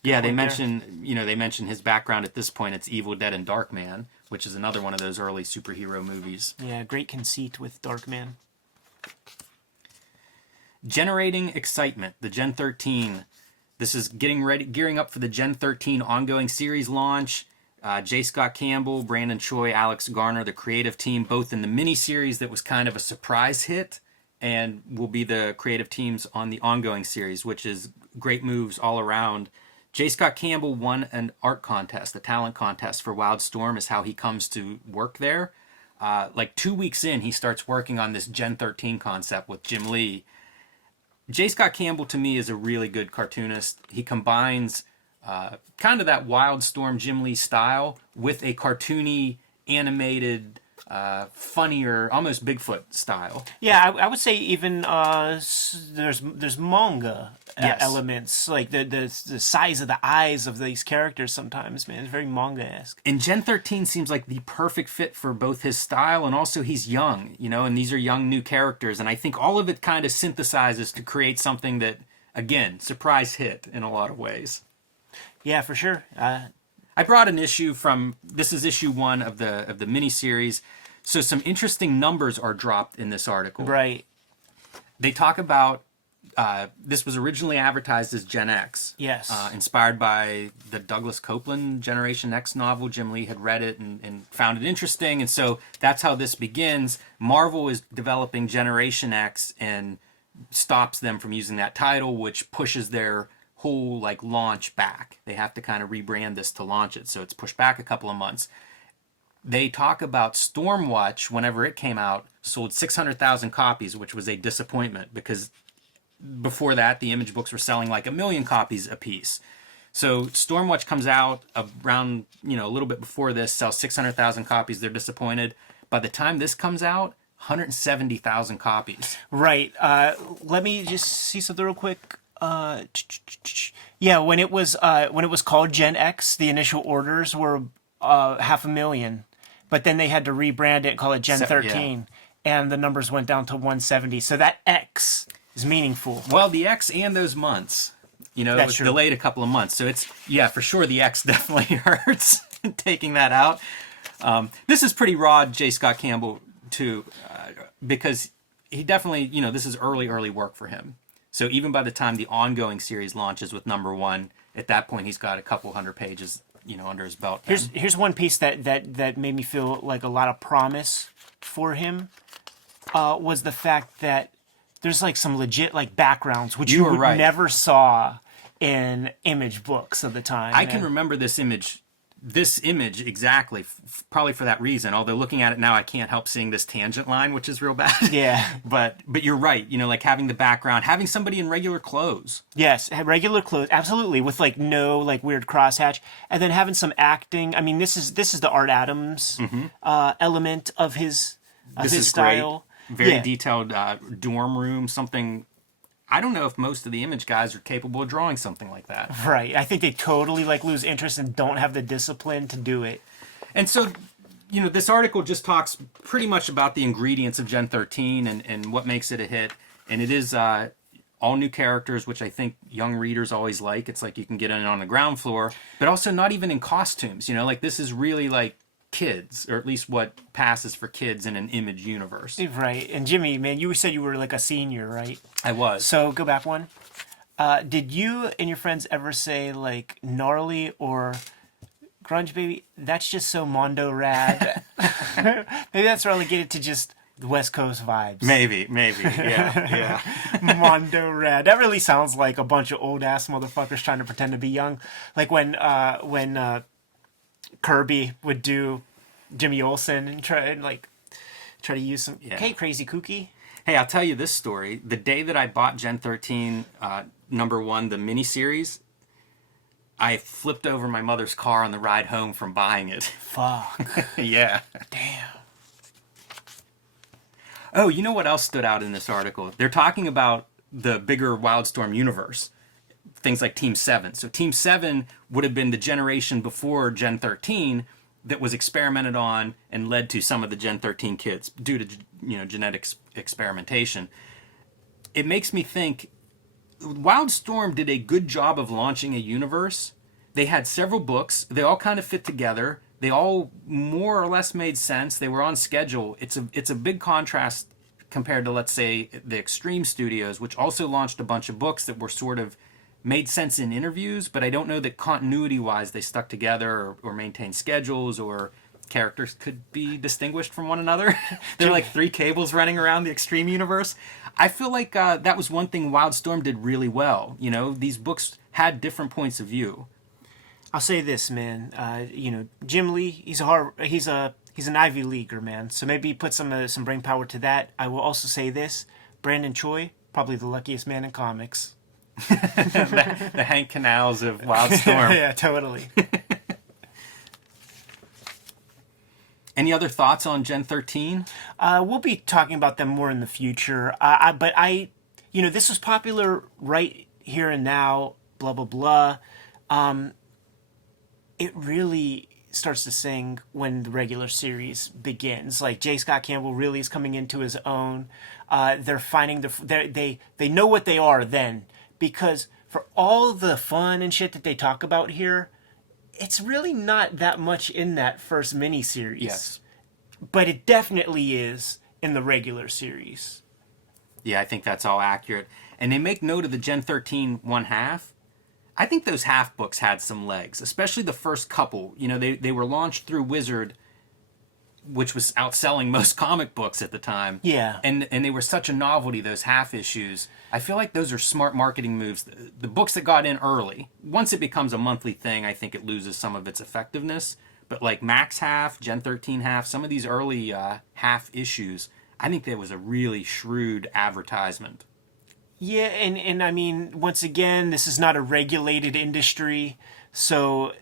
Yeah, they mention his background at this point. It's Evil Dead and Darkman, which is another one of those early superhero movies. Yeah, great conceit with Darkman. Generating excitement, the Gen 13. This is gearing up for the Gen 13 ongoing series launch. J. Scott Campbell, Brandon Choi, Alex Garner, the creative team, both in the miniseries that was kind of a surprise hit, and will be the creative teams on the ongoing series, which is great moves all around. J. Scott Campbell won an art contest, a talent contest for Wildstorm, is how he comes to work there. Like 2 weeks in, he starts working on this Gen 13 concept with Jim Lee. J. Scott Campbell, to me, is a really good cartoonist. He combines kind of that Wildstorm Jim Lee style with a cartoony, animated, funnier, almost Bigfoot style. Yeah, I would say even there's manga elements, like the size of the eyes of these characters sometimes, man. It's very manga-esque. And Gen 13 seems like the perfect fit for both his style and also he's young, and these are young new characters. And I think all of it kind of synthesizes to create something that, again, surprise hit in a lot of ways. Yeah, for sure. I brought an issue this is issue 1 of the miniseries. So some interesting numbers are dropped in this article. Right. They talk about, this was originally advertised as Gen X. Yes. Inspired by the Douglas Copeland Generation X novel. Jim Lee had read it and found it interesting. And so that's how this begins. Marvel is developing Generation X and stops them from using that title, which pushes their whole launch back. They have to kind of rebrand this to launch it. So it's pushed back a couple of months. They talk about Stormwatch, whenever it came out, sold 600,000 copies, which was a disappointment because before that, the Image books were selling like 1 million copies a piece. So Stormwatch comes out around, a little bit before this, sells 600,000 copies. They're disappointed. By the time this comes out, 170,000 copies. Right. Let me just see something real quick. Yeah, when it was called Gen X, the initial orders were 500,000. But then they had to rebrand it and call it Gen 13, and the numbers went down to 170. So that X is meaningful. Well, the X and those months, it was delayed a couple of months. So it's, for sure, the X definitely hurts taking that out. This is pretty raw, J. Scott Campbell, too, because he definitely, this is early work for him. So even by the time the ongoing series launches with number 1, at that point he's got a couple hundred pages under his belt. Here's one piece that made me feel like a lot of promise for him was the fact that there's some legit backgrounds which you never saw in Image books of the time. I can remember this image exactly, probably for that reason. Although looking at it now, I can't help seeing this tangent line, which is real bad. Yeah. But you're right. Having the background, having somebody in regular clothes. Yes, regular clothes, absolutely, with no weird crosshatch, and then having some acting. I mean, this is the Art Adams element of his style. Great. Very detailed dorm room. Something. I don't know if most of the Image guys are capable of drawing something like that. Right. I think they totally lose interest and don't have the discipline to do it. And so, this article just talks pretty much about the ingredients of Gen 13 and what makes it a hit. And it is all new characters, which I think young readers always like. It's like you can get in on the ground floor, but also not even in costumes. This is really kids, or at least what passes for kids in an Image universe. Right. And Jimmy, man, you said you were a senior, right? I was. So go back one. Did you and your friends ever say gnarly or grunge baby? That's just so mondo rad. Maybe that's relegated to just The West Coast vibes. Maybe, yeah. Mondo Red. That really sounds like a bunch of old ass motherfuckers trying to pretend to be young. Like when Kirby would do Jimmy Olsen and try to use some. Hey, crazy kooky. Hey, I'll tell you this story. The day that I bought Gen 13 #1, the miniseries, I flipped over my mother's car on the ride home from buying it. Fuck. Yeah. Damn. Oh, you know what else stood out in this article? They're talking about the bigger Wildstorm universe. Things like Team 7. So Team 7 would have been the generation before Gen 13 that was experimented on and led to some of the Gen 13 kids due to, genetic experimentation. It makes me think Wildstorm did a good job of launching a universe. They had several books. They all kind of fit together. They all more or less made sense. They were on schedule. It's a big contrast compared to, let's say, the Extreme Studios, which also launched a bunch of books that were sort of made sense in interviews, but I don't know that continuity-wise they stuck together or maintained schedules or characters could be distinguished from one another. There are like 3 cables running around the Extreme universe. I feel like that was one thing Wildstorm did really well. These books had different points of view. I'll say this, man. Jim Lee, he's an Ivy Leaguer, man. So maybe put some brain power to that. I will also say this: Brandon Choi, probably the luckiest man in comics. the Hank Canals of Wildstorm. Yeah, totally. Any other thoughts on Gen 13? We'll be talking about them more in the future. But this was popular right here and now. Blah blah blah. It really starts to sing when the regular series begins. Like J. Scott Campbell really is coming into his own. They're finding they know what they are then, because for all the fun and shit that they talk about here, it's really not that much in that first miniseries. Yes, but it definitely is in the regular series. Yeah, I think that's all accurate. And they make note of the Gen 13 1/2. I think those half books had some legs, especially the first couple. They were launched through Wizard, which was outselling most comic books at the time. Yeah. And they were such a novelty, those half issues. I feel like those are smart marketing moves. The books that got in early, once it becomes a monthly thing, I think it loses some of its effectiveness. But like Max half, Gen 13 half, some of these early half issues, I think that was a really shrewd advertisement. Yeah, and I mean, once again, this is not a regulated industry, so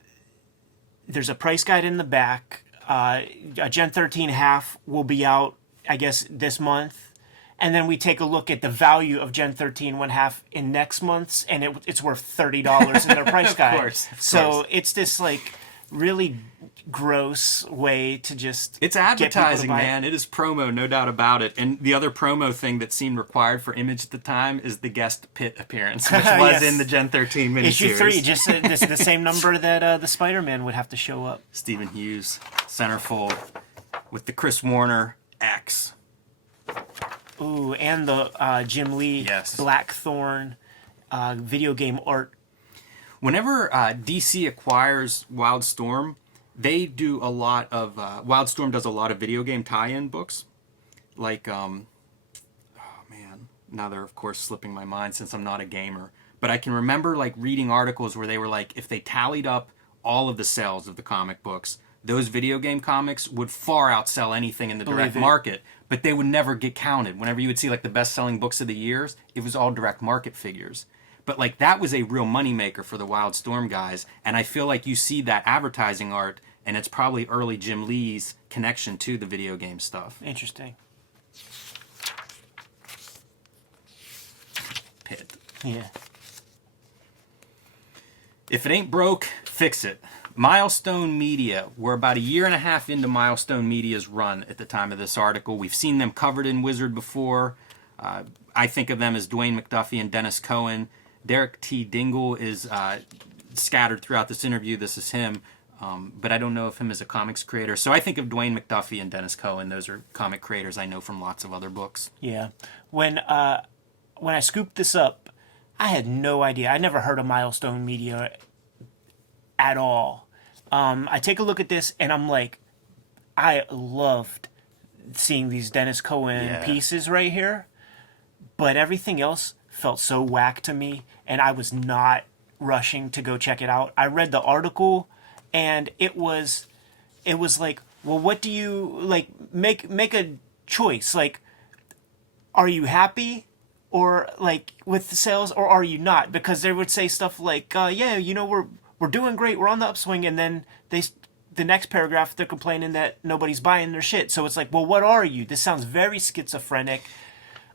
there's a price guide in the back. A Gen 13 half will be out, I guess, this month. And then we take a look at the value of Gen 13 1/2 in next month's, and it's worth $30 in their price guide. Of course. So it's this, really gross way to just it's advertising, man. It is promo, no doubt about it. And the other promo thing that seemed required for Image at the time is the guest Pitt appearance, which was in the Gen 13 miniseries. Issue 3, just the same number that the Spider-Man would have to show up. Stephen Hughes, centerfold, with the Chris Warner X. Ooh, and the Jim Lee Blackthorn video game art. Whenever DC acquires Wildstorm, they do a lot of Wildstorm does a lot of video game tie-in books, like oh man, now they're of course slipping my mind since I'm not a gamer, but I can remember reading articles where they were like, if they tallied up all of the sales of the comic books, those video game comics would far outsell anything in the direct market, but they would never get counted. Whenever you would see the best-selling books of the years, it was all direct market figures. But that was a real moneymaker for the Wildstorm guys, and I feel like you see that advertising art, and it's probably early Jim Lee's connection to the video game stuff. Interesting. Pitt. Yeah. If it ain't broke, fix it. Milestone Media. We're about 1.5 years into Milestone Media's run at the time of this article. We've seen them covered in Wizard before. I think of them as Dwayne McDuffie and Dennis Cowan. Derek T. Dingle is scattered throughout this interview. This is him. But I don't know of him as a comics creator. So I think of Dwayne McDuffie and Dennis Cowan. Those are comic creators I know from lots of other books. Yeah. When I scooped this up, I had no idea. I never heard of Milestone Media at all. I take a look at this and I'm like, I loved seeing these Dennis Cowan Yeah. pieces right here. But everything else felt so whack to me, and I was not rushing to go check it out. I read the article, and it was like, well, what do you like? Make a choice. Like, are you happy, or like with the sales, or are you not? Because they would say stuff like, yeah, you know, we're doing great, we're on the upswing, and then the next paragraph they're complaining that nobody's buying their shit. So it's like, well, what are you? This sounds very schizophrenic.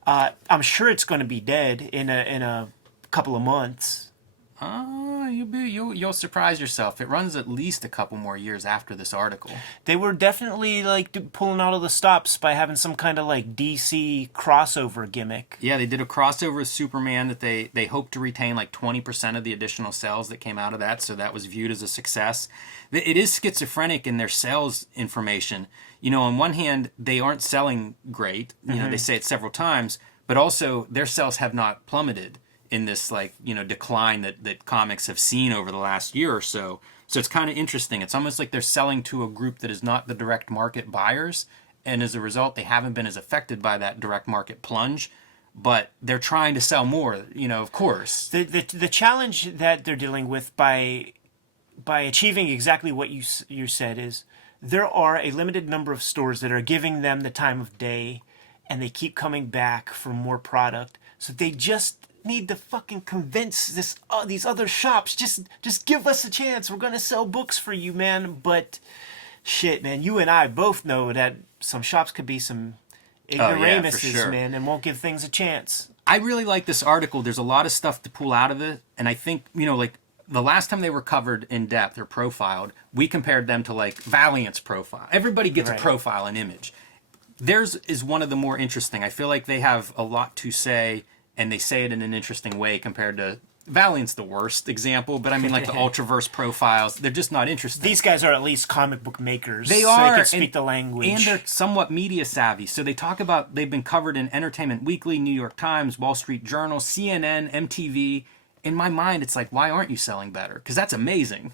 I'm sure it's going to be dead in a couple of months. You'll surprise yourself. It runs at least a couple more years after this article. They were definitely like pulling out of the stops by having some kind of like DC crossover gimmick. Yeah, they did a crossover with Superman that they hope to retain like 20% of the additional sales that came out of that, so that was viewed as a success. It is schizophrenic in their sales information. You know, on one hand, they aren't selling great. You know, they say it several times, but also their sales have not plummeted in this, like, you know, decline that comics have seen over the last year or so. So it's kind of interesting. It's almost like they're selling to a group that is not the direct market buyers, and as a result, they haven't been as affected by that direct market plunge, but they're trying to sell more, you know, of course. The challenge that they're dealing with by achieving exactly what you said is there are a limited number of stores that are giving them the time of day, and they keep coming back for more product. So they just need to fucking convince these other shops, just give us a chance. We're gonna sell books for you, man. But shit, man, you and I both know that some shops could be some ignoramuses, sure. man, and won't give things a chance. I really like this article. There's a lot of stuff to pull out of it, and I think, you know, like the last time they were covered in depth or profiled, we compared them to like Valiant's profile. Everybody gets Right. a profile, an image. Theirs is one of the more interesting. I feel like they have a lot to say, and they say it in an interesting way compared to Valiant's the worst example, but I mean, like the Ultraverse profiles, they're just not interesting. These guys are at least comic book makers. They so are, they can speak the language. and they're somewhat media savvy. So they talk about, they've been covered in Entertainment Weekly, New York Times, Wall Street Journal, CNN, MTV. In my mind, it's like, why aren't you selling better? Because that's amazing.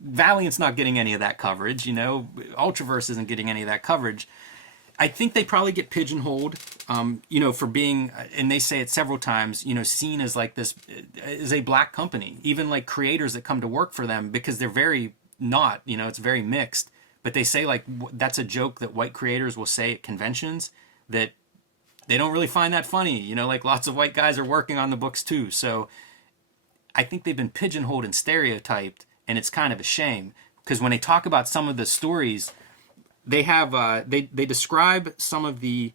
Valiant's not getting any of that coverage, you know. Ultraverse isn't getting any of that coverage. I think they probably get pigeonholed, you know, for being, and they say it several times, you know, seen as like this, as a black company. Even like creators that come to work for them, because they're very not, you know, it's very mixed. But they say like, that's a joke that white creators will say at conventions, that they don't really find that funny. You know, like lots of white guys are working on the books too. So I think they've been pigeonholed and stereotyped, and it's kind of a shame. Because when they talk about some of the stories, they have they describe some of the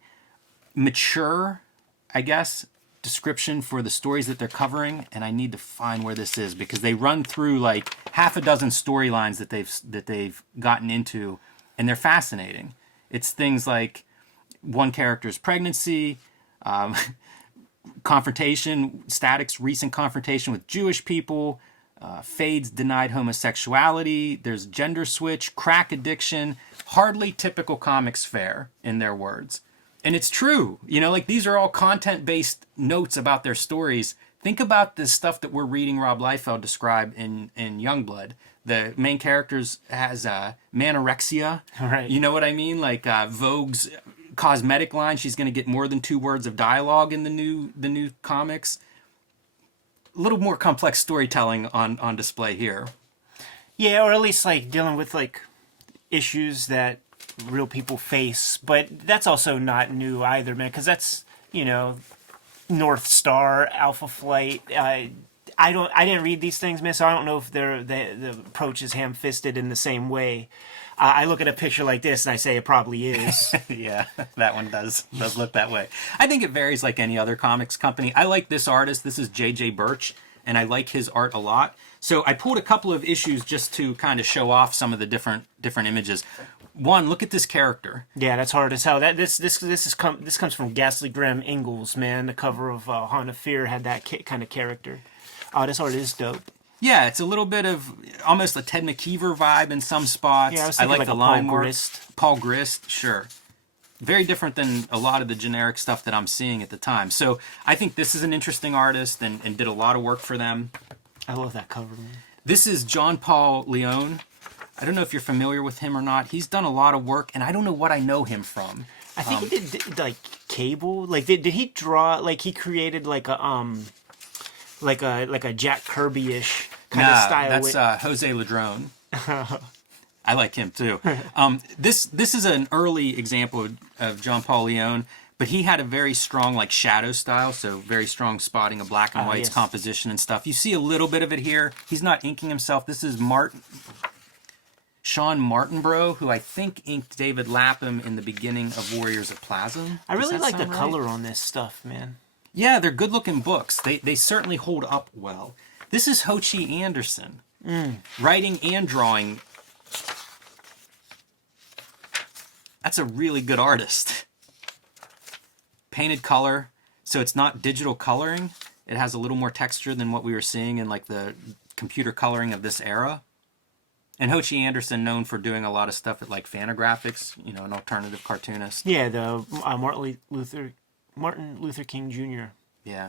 mature, I guess, description for the stories that they're covering, and I need to find where this is, because they run through like half a dozen storylines that they've gotten into, and they're fascinating. It's things like one character's pregnancy, confrontation, Static's recent confrontation with Jewish people, Fade's denied homosexuality, there's gender switch, crack addiction, hardly typical comics fare, in their words. And it's true. You know, like these are all content-based notes about their stories. Think about the stuff that we're reading Rob Liefeld describe in Youngblood. The main characters has manorexia. Right. You know what I mean? Like Vogue's cosmetic line, she's going to get more than 2 words of dialogue in the new comics. A little more complex storytelling on display here. Yeah, or at least like dealing with like issues that real people face. But that's also not new either, man, because that's, you know, North Star, Alpha Flight. I didn't read these things, man, so I don't know if the approach is ham-fisted in the same way. I look at a picture like this and I say it probably is. Yeah, that one does look that way. I think it varies like any other comics company. I like this artist. This is J.J. Birch, and I like his art a lot. So I pulled a couple of issues just to kind of show off some of the different images. One, look at this character. Yeah, that's hard as hell. This comes from Ghastly Grim Ingalls, man. The cover of Haunt of Fear had that kind of character. Oh, this art is dope. Yeah, it's a little bit of almost a Ted McKeever vibe in some spots. Yeah, I was thinking like like the a line Paul work. Grist. Paul Grist, sure. Very different than a lot of the generic stuff that I'm seeing at the time. So I think this is an interesting artist and did a lot of work for them. I love that cover, man. This is John Paul Leone. I don't know if you're familiar with him or not. He's done a lot of work, and I don't know what I know him from. I think he did like Cable. Like, did he draw? Like, he created like a Jack Kirby-ish kind of style. That's Jose Ladrone. I like him too. This is an early example of John Paul Leon, but he had a very strong like shadow style, so very strong spotting of black and whites, composition and stuff. You see a little bit of it here. He's not inking himself. This is Sean Martinborough, who I think inked David Lapham in the beginning of Warriors of Plasm. I really like the color on this stuff, man. Yeah, they're good-looking books. They certainly hold up well. This is Ho Chi Anderson, writing and drawing. That's a really good artist. Painted color, so it's not digital coloring. It has a little more texture than what we were seeing in like the computer coloring of this era. And Ho Chi Anderson, known for doing a lot of stuff at like Fantagraphics, you know, an alternative cartoonist. Yeah, the Martin Luther King Jr. Yeah.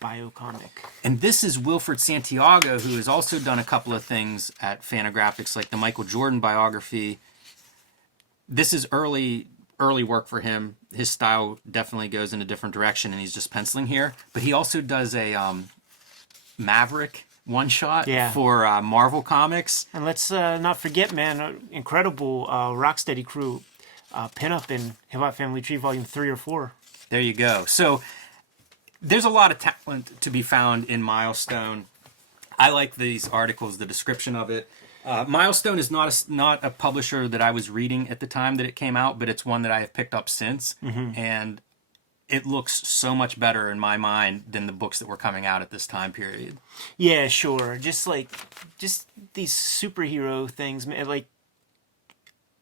Biocomic. And this is Wilfred Santiago, who has also done a couple of things at Fantagraphics, like the Michael Jordan biography. This is early work for him. His style definitely goes in a different direction, and he's just penciling here. But he also does a Maverick one-shot for Marvel Comics. And let's not forget, man, incredible Rocksteady crew pinup in Hip Hop Family Tree Volume 3 or 4. There you go. So there's a lot of talent to be found in Milestone. I like these articles, the description of it. Milestone is not a publisher that I was reading at the time that it came out, but it's one that I have picked up since. And it looks so much better in my mind than the books that were coming out at this time period. Yeah, sure. Just these superhero things, man. Like,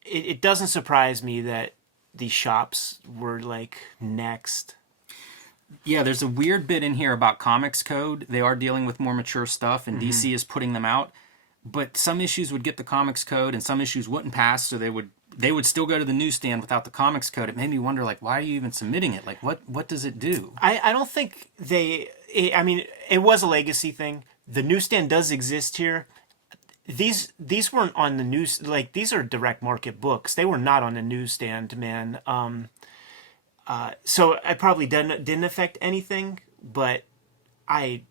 it doesn't surprise me that these shops were like next. Yeah, there's a weird bit in here about Comics Code. They are dealing with more mature stuff, and DC is putting them out. But some issues would get the Comics Code, and some issues wouldn't pass, so they would still go to the newsstand without the Comics Code. It made me wonder, like, why are you even submitting it? Like, what does it do? I don't think I mean, it was a legacy thing. The newsstand does exist here. These weren't on the news. Like, these are direct market books. They were not on the newsstand, man. So it probably didn't affect anything, but I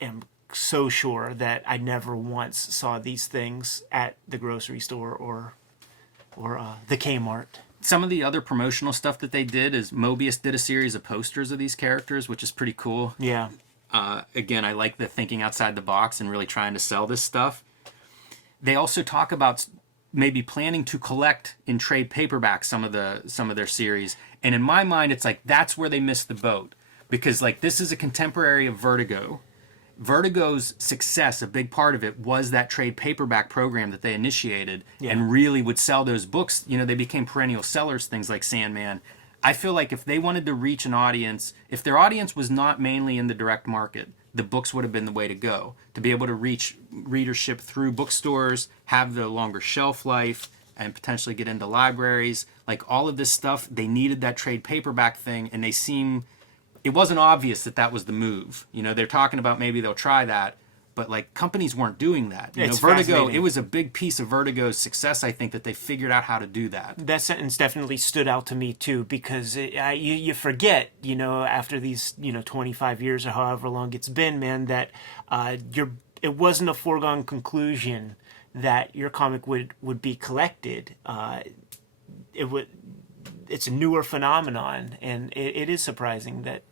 am so sure that I never once saw these things at the grocery store or the Kmart. Some of the other promotional stuff that they did is Mobius did a series of posters of these characters, which is pretty cool. Yeah. Again, I like the thinking outside the box and really trying to sell this stuff. They also talk about maybe planning to collect in trade paperback some of their series. And in my mind, it's like that's where they missed the boat, because like this is a contemporary of Vertigo. Vertigo's success, a big part of it, was that trade paperback program that they initiated and really would sell those books. You know, they became perennial sellers, things like Sandman. I feel like if they wanted to reach an audience, if their audience was not mainly in the direct market, the books would have been the way to go. To be able to reach readership through bookstores, have the longer shelf life, and potentially get into libraries. Like all of this stuff, they needed that trade paperback thing, and it wasn't obvious that was the move. You know, they're talking about maybe they'll try that, but like companies weren't doing that. You know, Vertigo, it was a big piece of Vertigo's success, I think, that they figured out how to do that. That sentence definitely stood out to me too, because you forget, you know, after these, 25 years or however long it's been, man, that it wasn't a foregone conclusion that your comic would be collected. It's a newer phenomenon, and it is surprising that.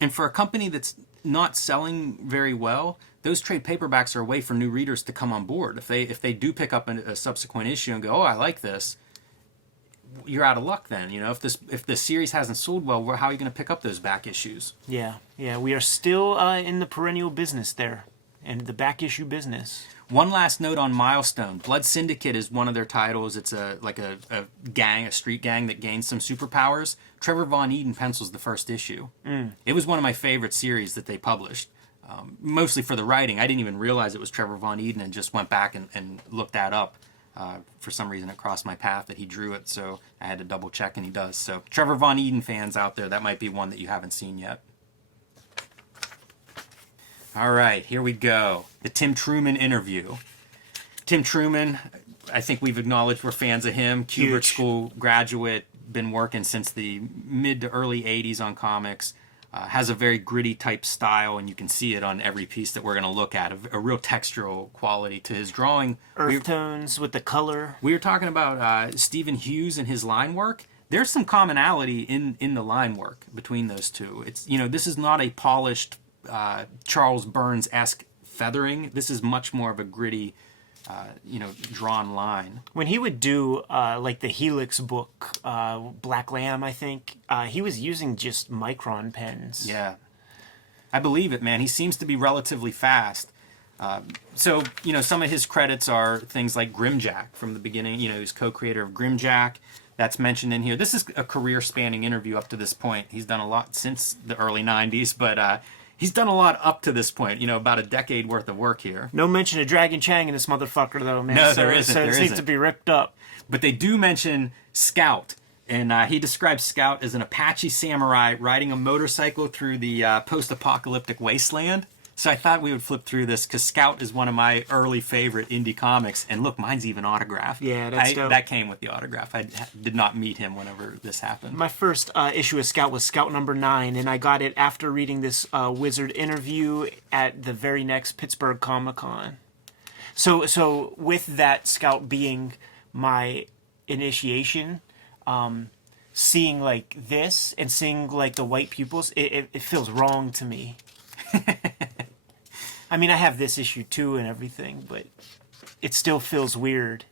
And for a company that's not selling very well, those trade paperbacks are a way for new readers to come on board. If they do pick up a subsequent issue and go, oh, I like this, you're out of luck then. You know, if the series hasn't sold well, how are you going to pick up those back issues? Yeah, we are still in the perennial business there, and the back issue business. One last note on Milestone. Blood Syndicate is one of their titles. It's a gang, a street gang that gains some superpowers. Trevor Von Eden pencils the first issue. It was one of my favorite series that they published, mostly for the writing. I didn't even realize it was Trevor Von Eden and just went back and looked that up. For some reason, it crossed my path that he drew it, so I had to double check, and he does. So Trevor Von Eden fans out there, that might be one that you haven't seen yet. All right, here we go. The Tim Truman Interview. Tim Truman, I think we've acknowledged we're fans of him. Kubert Huge. School graduate, been working since the mid to early 80s on comics. Has a very gritty type style, and you can see it on every piece that we're going to look at. A real textural quality to his drawing. Earth tones with the color. We were talking about Stephen Hughes and his line work. There's some commonality in the line work between those two. It's, you know, this is not a polished Charles Burns-esque feathering. This is much more of a gritty, drawn line. When he would do like the Helix book, Black Lamb, I think, he was using just micron pens. Yeah. I believe it, man. He seems to be relatively fast. So, some of his credits are things like Grimjack from the beginning. He's co-creator of Grimjack. That's mentioned in here. This is a career-spanning interview up to this point. He's done a lot since the early 90s, but he's done a lot up to this point. About a decade worth of work here. No mention of Dragon Chang in this motherfucker, though, man. No, there isn't. So it needs to be ripped up. But they do mention Scout. And he describes Scout as an Apache samurai riding a motorcycle through the post-apocalyptic wasteland. So I thought we would flip through this because Scout is one of my early favorite indie comics. And look, mine's even autographed. Yeah, that's dope. That came with the autograph. I did not meet him whenever this happened. My first issue of Scout was Scout number 9, and I got it after reading this Wizard interview at the very next Pittsburgh Comic-Con. So with that Scout being my initiation, seeing like this and seeing like the white pupils, it feels wrong to me. I mean, I have this issue too and everything, but it still feels weird.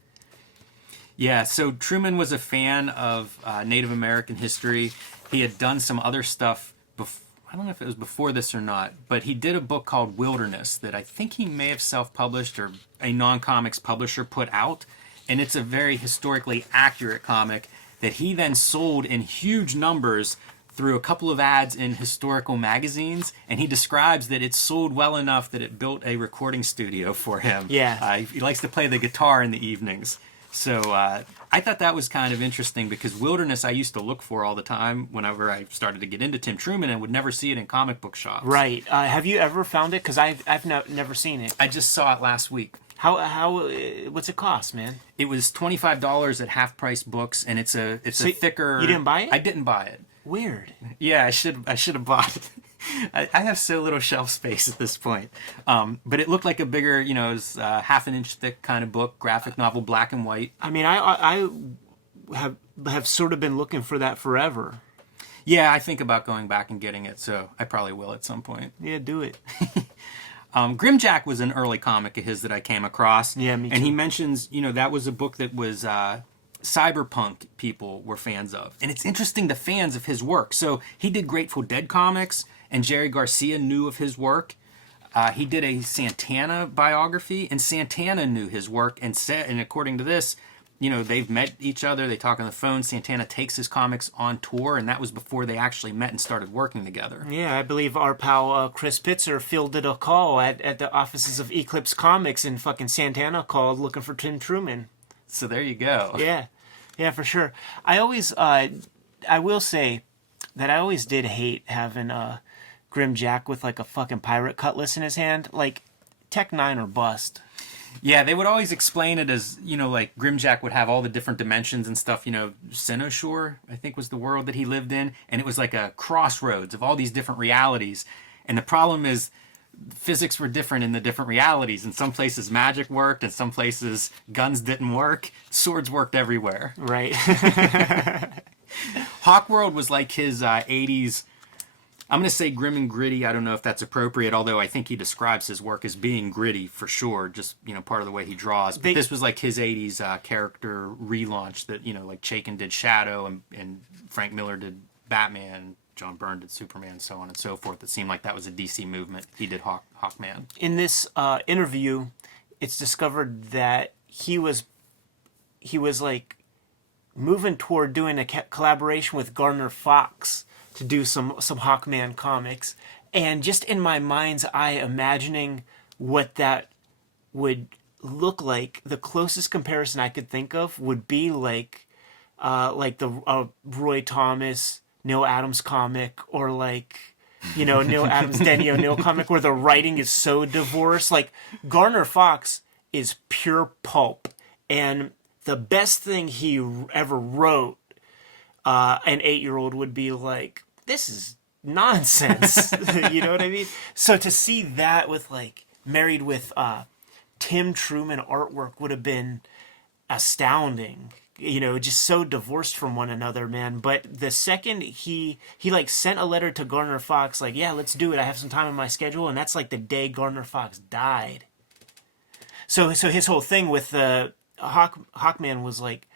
Yeah, so Truman was a fan of Native American history. He had done some other stuff I don't know if it was before this or not, but he did a book called Wilderness that I think he may have self-published or a non-comics publisher put out. And it's a very historically accurate comic that he then sold in huge numbers through a couple of ads in historical magazines, and he describes that it sold well enough that it built a recording studio for him. Yeah. He likes to play the guitar in the evenings. So I thought that was kind of interesting because Wilderness I used to look for all the time whenever I started to get into Tim Truman and would never see it in comic book shops. Right. Have you ever found it? Because I've never seen it. I just saw it last week. How what's it cost, man? It was $25 at Half Price Books, and it's a thicker. You didn't buy it? I didn't buy it. Weird. Yeah, I should have bought it. I have so little shelf space at this point. But it looked like a bigger, it was half an inch thick kind of book, graphic novel, black and white. I mean, I have sort of been looking for that forever. Yeah, I think about going back and getting it, so I probably will at some point. Yeah, do it. Grimjack was an early comic of his that I came across. Yeah, me too. And he mentions, that was a book that was cyberpunk people were fans of. And it's interesting, the fans of his work. So he did Grateful Dead comics, and Jerry Garcia knew of his work. He did a Santana biography, and Santana knew his work and said, and according to this, they've met each other, they talk on the phone, Santana takes his comics on tour, and that was before they actually met and started working together. Yeah, I believe our pal Chris Pitzer fielded a call at the offices of Eclipse Comics, and fucking Santana called looking for Tim Truman. So there you go. Yeah, for sure. I always, I will say that I always did hate having Grimjack with like a fucking pirate cutlass in his hand. Like, Tech 9 or bust. Yeah, they would always explain it as, like Grimjack would have all the different dimensions and stuff, Cynoshore, I think was the world that he lived in, and it was like a crossroads of all these different realities. And the problem is physics were different in the different realities. In some places magic worked, in some places guns didn't work, swords worked everywhere. Right. Hawkworld was like his 80s, I'm going to say grim and gritty. I don't know if that's appropriate, although I think he describes his work as being gritty for sure, just, part of the way he draws. But this was like his 80s character relaunch that, like Chaykin did Shadow and Frank Miller did Batman, John Byrne did Superman, so on and so forth. It seemed like that was a DC movement. He did Hawkman. In this interview, it's discovered that he was like moving toward doing a collaboration with Garner Fox to do some Hawkman comics, and just in my mind's eye imagining what that would look like, the closest comparison I could think of would be like the Roy Thomas, Neil Adams comic, or like, Neil Adams, Denny O'Neil comic where the writing is so divorced. Like, Garner Fox is pure pulp, And the best thing he ever wrote, an 8-year-old would be like, this is nonsense. You know what I mean? So to see that with like married with Tim Truman artwork would have been astounding. You know, just so divorced from one another, man. But the second he like sent a letter to Garner Fox, like, yeah, let's do it. I have some time in my schedule, and that's like the day Garner Fox died. So his whole thing with the Hawkman was like,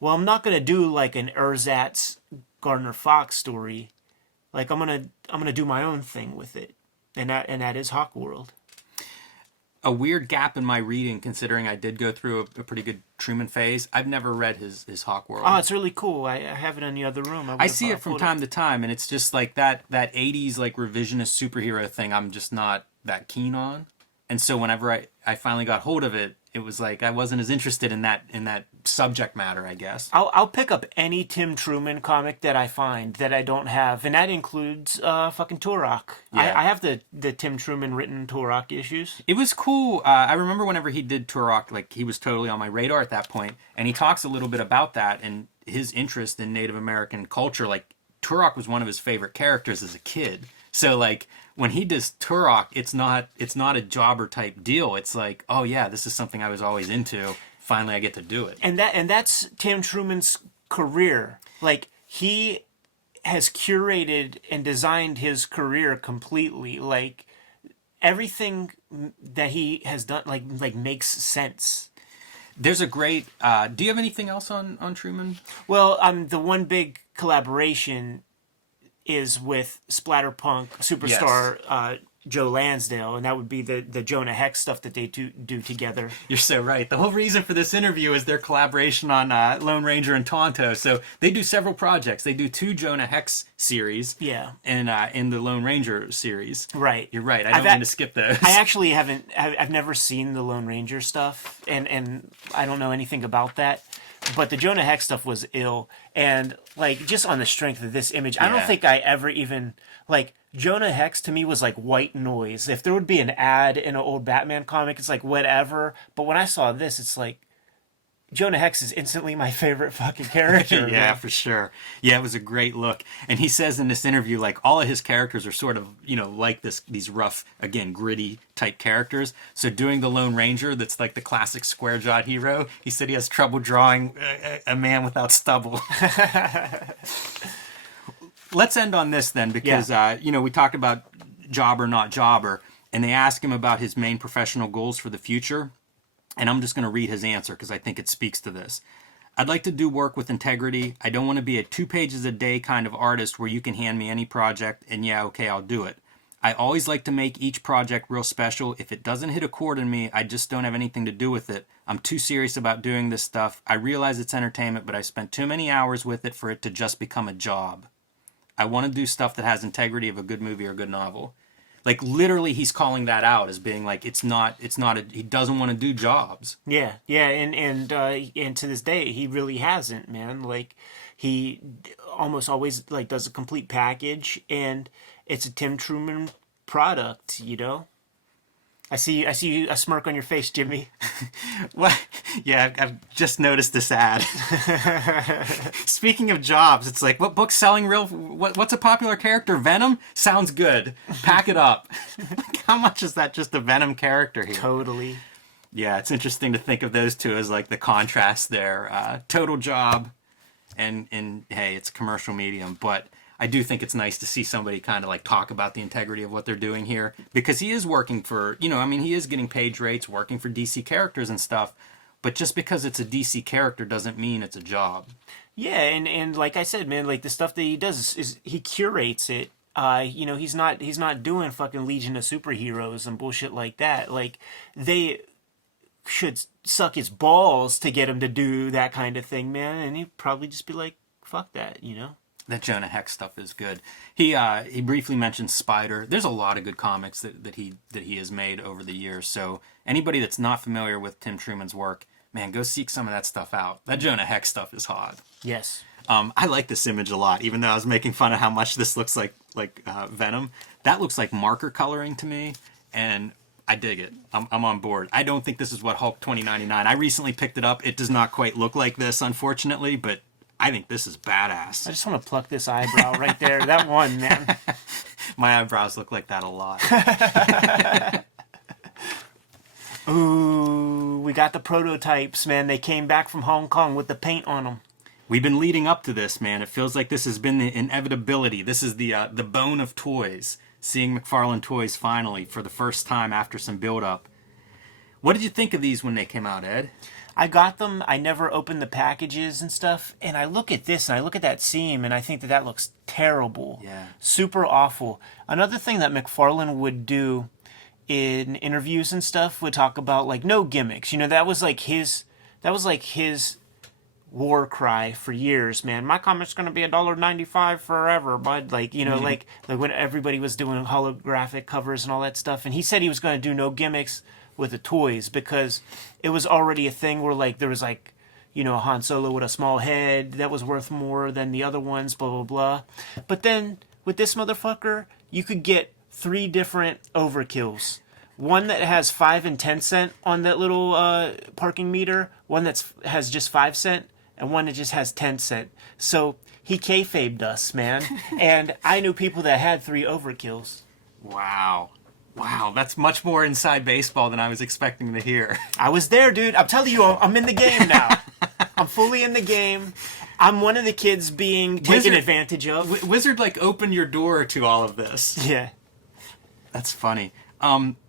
well, I'm not gonna do like an ersatz Garner Fox story. Like I'm gonna do my own thing with it, and that is Hawkworld. A weird gap in my reading, considering I did go through a pretty good Truman phase. I've never read his Hawkworld. Oh, it's really cool. I have it in the other room. I see it from time to time, and it's just like that 80s like revisionist superhero thing I'm just not that keen on. And so whenever I finally got hold of it, it was like I wasn't as interested in that subject matter, I guess. I'll pick up any Tim Truman comic that I find that I don't have, and that includes fucking Turok. Yeah. I have the Tim Truman written Turok issues. It was cool. I remember whenever he did Turok, like he was totally on my radar at that point, and he talks a little bit about that and his interest in Native American culture. Like Turok was one of his favorite characters as a kid. So like when he does Turok, it's not a jobber type deal. It's like, oh yeah, this is something I was always into. Finally, I get to do it. And that's Tim Truman's career. Like he has curated and designed his career completely. Like everything that he has done, like makes sense. There's a great. Do you have anything else on Truman? Well, the one big collaboration is with Splatterpunk superstar Joe Lansdale, and that would be the Jonah Hex stuff that they do together. You're so right. The whole reason for this interview is their collaboration on Lone Ranger and Tonto. So they do several projects. They do 2 Jonah Hex series. Yeah. And in the Lone Ranger series. Right. You're right. I don't mean to skip those. I actually haven't. I've never seen the Lone Ranger stuff, and I don't know anything about that. But the Jonah Hex stuff was ill, and like just on the strength of this image, I don't think I ever even like Jonah Hex to me was like white noise. If there would be an ad in an old Batman comic, it's like whatever. But when I saw this, it's like Jonah Hex is instantly my favorite fucking character. Yeah, man. For sure. Yeah, it was a great look. And he says in this interview, like, all of his characters are sort of, you know, like these rough, again, gritty type characters. So doing the Lone Ranger, that's like the classic square-jawed hero, he said he has trouble drawing a man without stubble. Let's end on this then, because, you know, we talked about jobber, not jobber, and they ask him about his main professional goals for the future. And I'm just going to read his answer because I think it speaks to this. I'd like to do work with integrity. I don't want to be a 2 pages a day kind of artist where you can hand me any project and yeah, okay, I'll do it. I always like to make each project real special. If it doesn't hit a chord in me, I just don't have anything to do with it. I'm too serious about doing this stuff. I realize it's entertainment, but I spent too many hours with it for it to just become a job. I want to do stuff that has integrity of a good movie or a good novel. Like literally, he's calling that out as being like he doesn't want to do jobs. Yeah, and to this day, he really hasn't, man. Like he almost always like does a complete package, and it's a Tim Truman product, you know. I see a smirk on your face, Jimmy. What? Yeah, I've just noticed this ad. Speaking of jobs, it's like, what book's selling real? What's a popular character? Venom? Sounds good. Pack it up. How much is that just a Venom character here? Totally. Yeah, it's interesting to think of those two as like the contrast there. Total job, and hey, it's a commercial medium, but I do think it's nice to see somebody kind of like talk about the integrity of what they're doing here, because he is working for, you know, I mean, he is getting page rates, working for DC characters and stuff, but just because it's a DC character doesn't mean it's a job. Yeah, and like I said, man, like the stuff that he does is he curates it. You know, he's not doing fucking Legion of Superheroes and bullshit like that. Like they should suck his balls to get him to do that kind of thing, man, and he'd probably just be like, fuck that, you know. That Jonah Hex stuff is good. He briefly mentioned Spider. There's a lot of good comics that he has made over the years. So anybody that's not familiar with Tim Truman's work, man, go seek some of that stuff out. That Jonah Hex stuff is hot. Yes. I like this image a lot, even though I was making fun of how much this looks like Venom. That looks like marker coloring to me, and I dig it. I'm on board. I don't think this is what Hulk 2099. I recently picked it up. It does not quite look like this, unfortunately, but I think this is badass. I just want to pluck this eyebrow right there. That one, man. My eyebrows look like that a lot. Ooh, we got the prototypes, man. They came back from Hong Kong with the paint on them. We've been leading up to this, man. It feels like this has been the inevitability. This is the bone of toys. Seeing McFarlane Toys finally for the first time after some build-up. What did you think of these when they came out, Ed? I got them. I never opened the packages and stuff. And I look at this and I look at that seam and I think that looks terrible. Yeah. Super awful. Another thing that McFarlane would do in interviews and stuff would talk about like no gimmicks. You know, that was like his war cry for years, man. My comic's gonna be $1.95 forever, bud. Like, you know, like when everybody was doing holographic covers and all that stuff. And he said he was gonna do no gimmicks with the toys because it was already a thing where like there was like, you know, a Han Solo with a small head that was worth more than the other ones, blah blah blah. But then with this motherfucker, you could get 3 different overkills. One that has 5 and 10 cent on that little parking meter, one that has just 5 cent, and one that just has 10 cent. So he kayfabed us, man. And I knew people that had 3 overkills. Wow. Wow, that's much more inside baseball than I was expecting to hear. I was there, dude. I'm telling you, I'm in the game now. I'm fully in the game. I'm one of the kids being taken advantage of. Wizard, like, opened your door to all of this. Yeah. That's funny.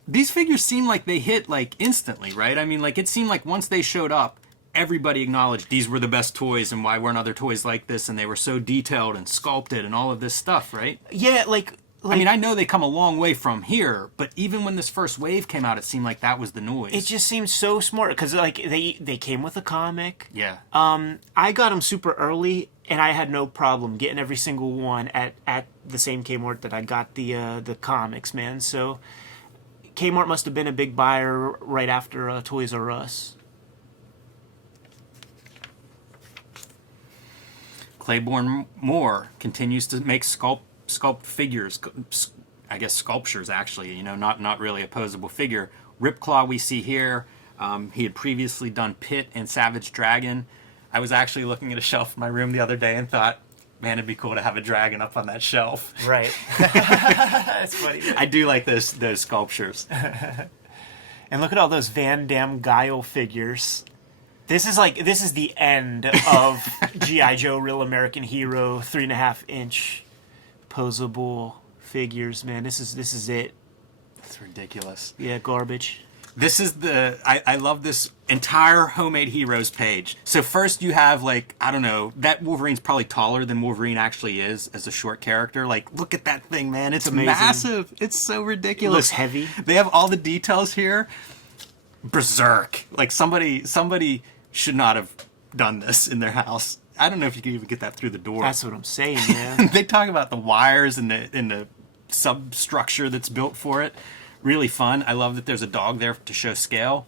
These figures seem like they hit, like, instantly, right? I mean, like, it seemed like once they showed up, everybody acknowledged these were the best toys and why weren't other toys like this, and they were so detailed and sculpted and all of this stuff, right? Yeah, like I mean, I know they come a long way from here, but even when this first wave came out, it seemed like that was the noise. it just seems so smart because like they came with a comic. Yeah. I got them super early, and I had no problem getting every single one at the same Kmart that I got the comics, man. So Kmart must have been a big buyer right after Toys R Us. Claiborne Moore continues to make sculpt figures, I guess sculptures actually, you know, not really a posable figure. Ripclaw we see here. He had previously done Pit and Savage Dragon. I was actually looking at a shelf in my room the other day and thought, man, it'd be cool to have a dragon up on that shelf. Right. That's funny. I do like those sculptures. And look at all those Van Damme Guile figures. This is the end of G.I. Joe Real American Hero 3.5-inch posable figures, man. This is it. That's ridiculous. Yeah, garbage. This is I love this entire Homemade Heroes page. So first you have, like, I don't know, that Wolverine's probably taller than Wolverine actually is as a short character. Like, look at that thing, man. It's amazing. massive. It's so ridiculous. It looks heavy. They have all the details here. Berserk. Like, somebody should not have done this in their house. I don't know if you can even get that through the door. That's what I'm saying, man. They talk about the wires and the substructure that's built for it. Really fun. I love that there's a dog there to show scale.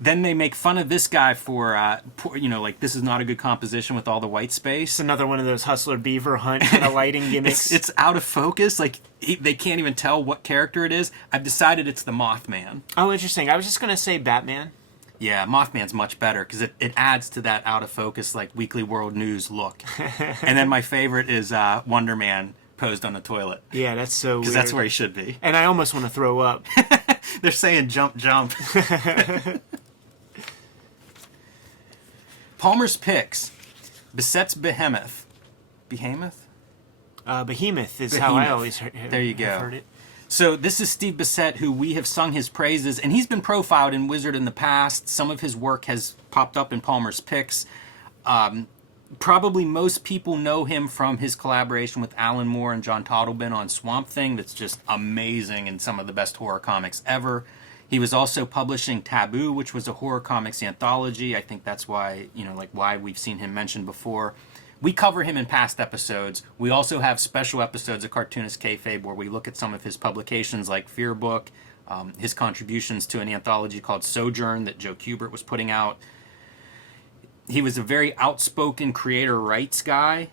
Then they make fun of this guy for, you know, like, this is not a good composition with all the white space. It's another one of those Hustler Beaver Hunt kind of lighting gimmicks. It's out of focus. Like, they can't even tell what character it is. I've decided it's the Mothman. Oh, interesting. I was just going to say Batman. Yeah, Mothman's much better because it adds to that out of focus, like, Weekly World News look. And then my favorite is Wonder Man posed on the toilet. Yeah, that's so weird. Because that's where he should be. And I almost want to throw up. They're saying jump, jump. Palmer's Picks. Bissette's Behemoth. Behemoth? Behemoth is how I always heard it. There you go. Heard it. So this is Steve Bissette, who we have sung his praises, and he's been profiled in Wizard in the past. Some of his work has popped up in Palmer's Picks. Probably most people know him from his collaboration with Alan Moore and John Totleben on Swamp Thing. That's just amazing and some of the best horror comics ever. He was also publishing Taboo, which was a horror comics anthology. I think that's why, you know, like, why we've seen him mentioned before. We cover him in past episodes. We also have special episodes of Cartoonist Kayfabe where we look at some of his publications like Fear Book, his contributions to an anthology called Sojourn that Joe Kubert was putting out. He was a very outspoken creator rights guy.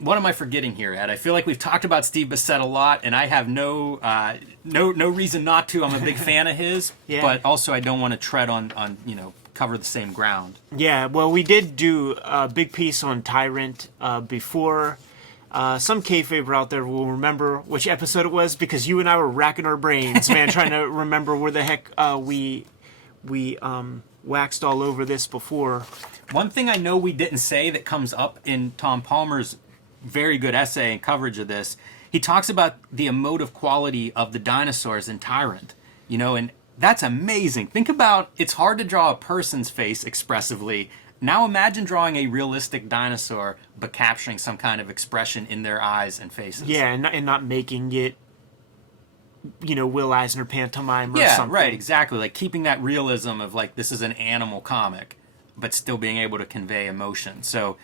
what am I forgetting here, Ed? I feel like we've talked about Steve Bissette a lot, and I have no reason not to. I'm a big fan of his, Yeah. but also I don't want to tread on cover the same ground. Yeah, well, we did do a big piece on Tyrant before. Some kayfabe out there will remember which episode it was, because you and I were racking our brains, man, trying to remember where the heck we waxed all over this before. One thing I know we didn't say that comes up in Tom Palmer's very good essay and coverage of this, he talks about the emotive quality of the dinosaurs in Tyrant, and that's amazing. Think about, it's hard to draw a person's face expressively. Now imagine drawing a realistic dinosaur, but capturing some kind of expression in their eyes and faces. Yeah, and not making it, Will Eisner pantomime or yeah, something. right, exactly. Like keeping that realism of like, this is an animal comic, but still being able to convey emotion. So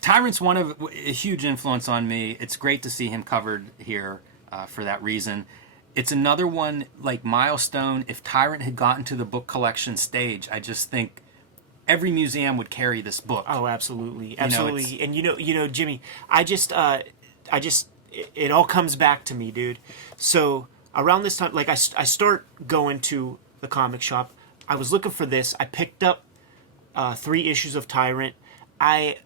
Tyrant's a huge influence on me. It's great to see him covered here for that reason. It's another one like Milestone. If Tyrant had gotten to the book collection stage, I just think every museum would carry this book. Oh, absolutely, absolutely. And Jimmy, it all comes back to me, dude. So around this time, like I start going to the comic shop. I was looking for this. I picked up 3 issues of Tyrant. I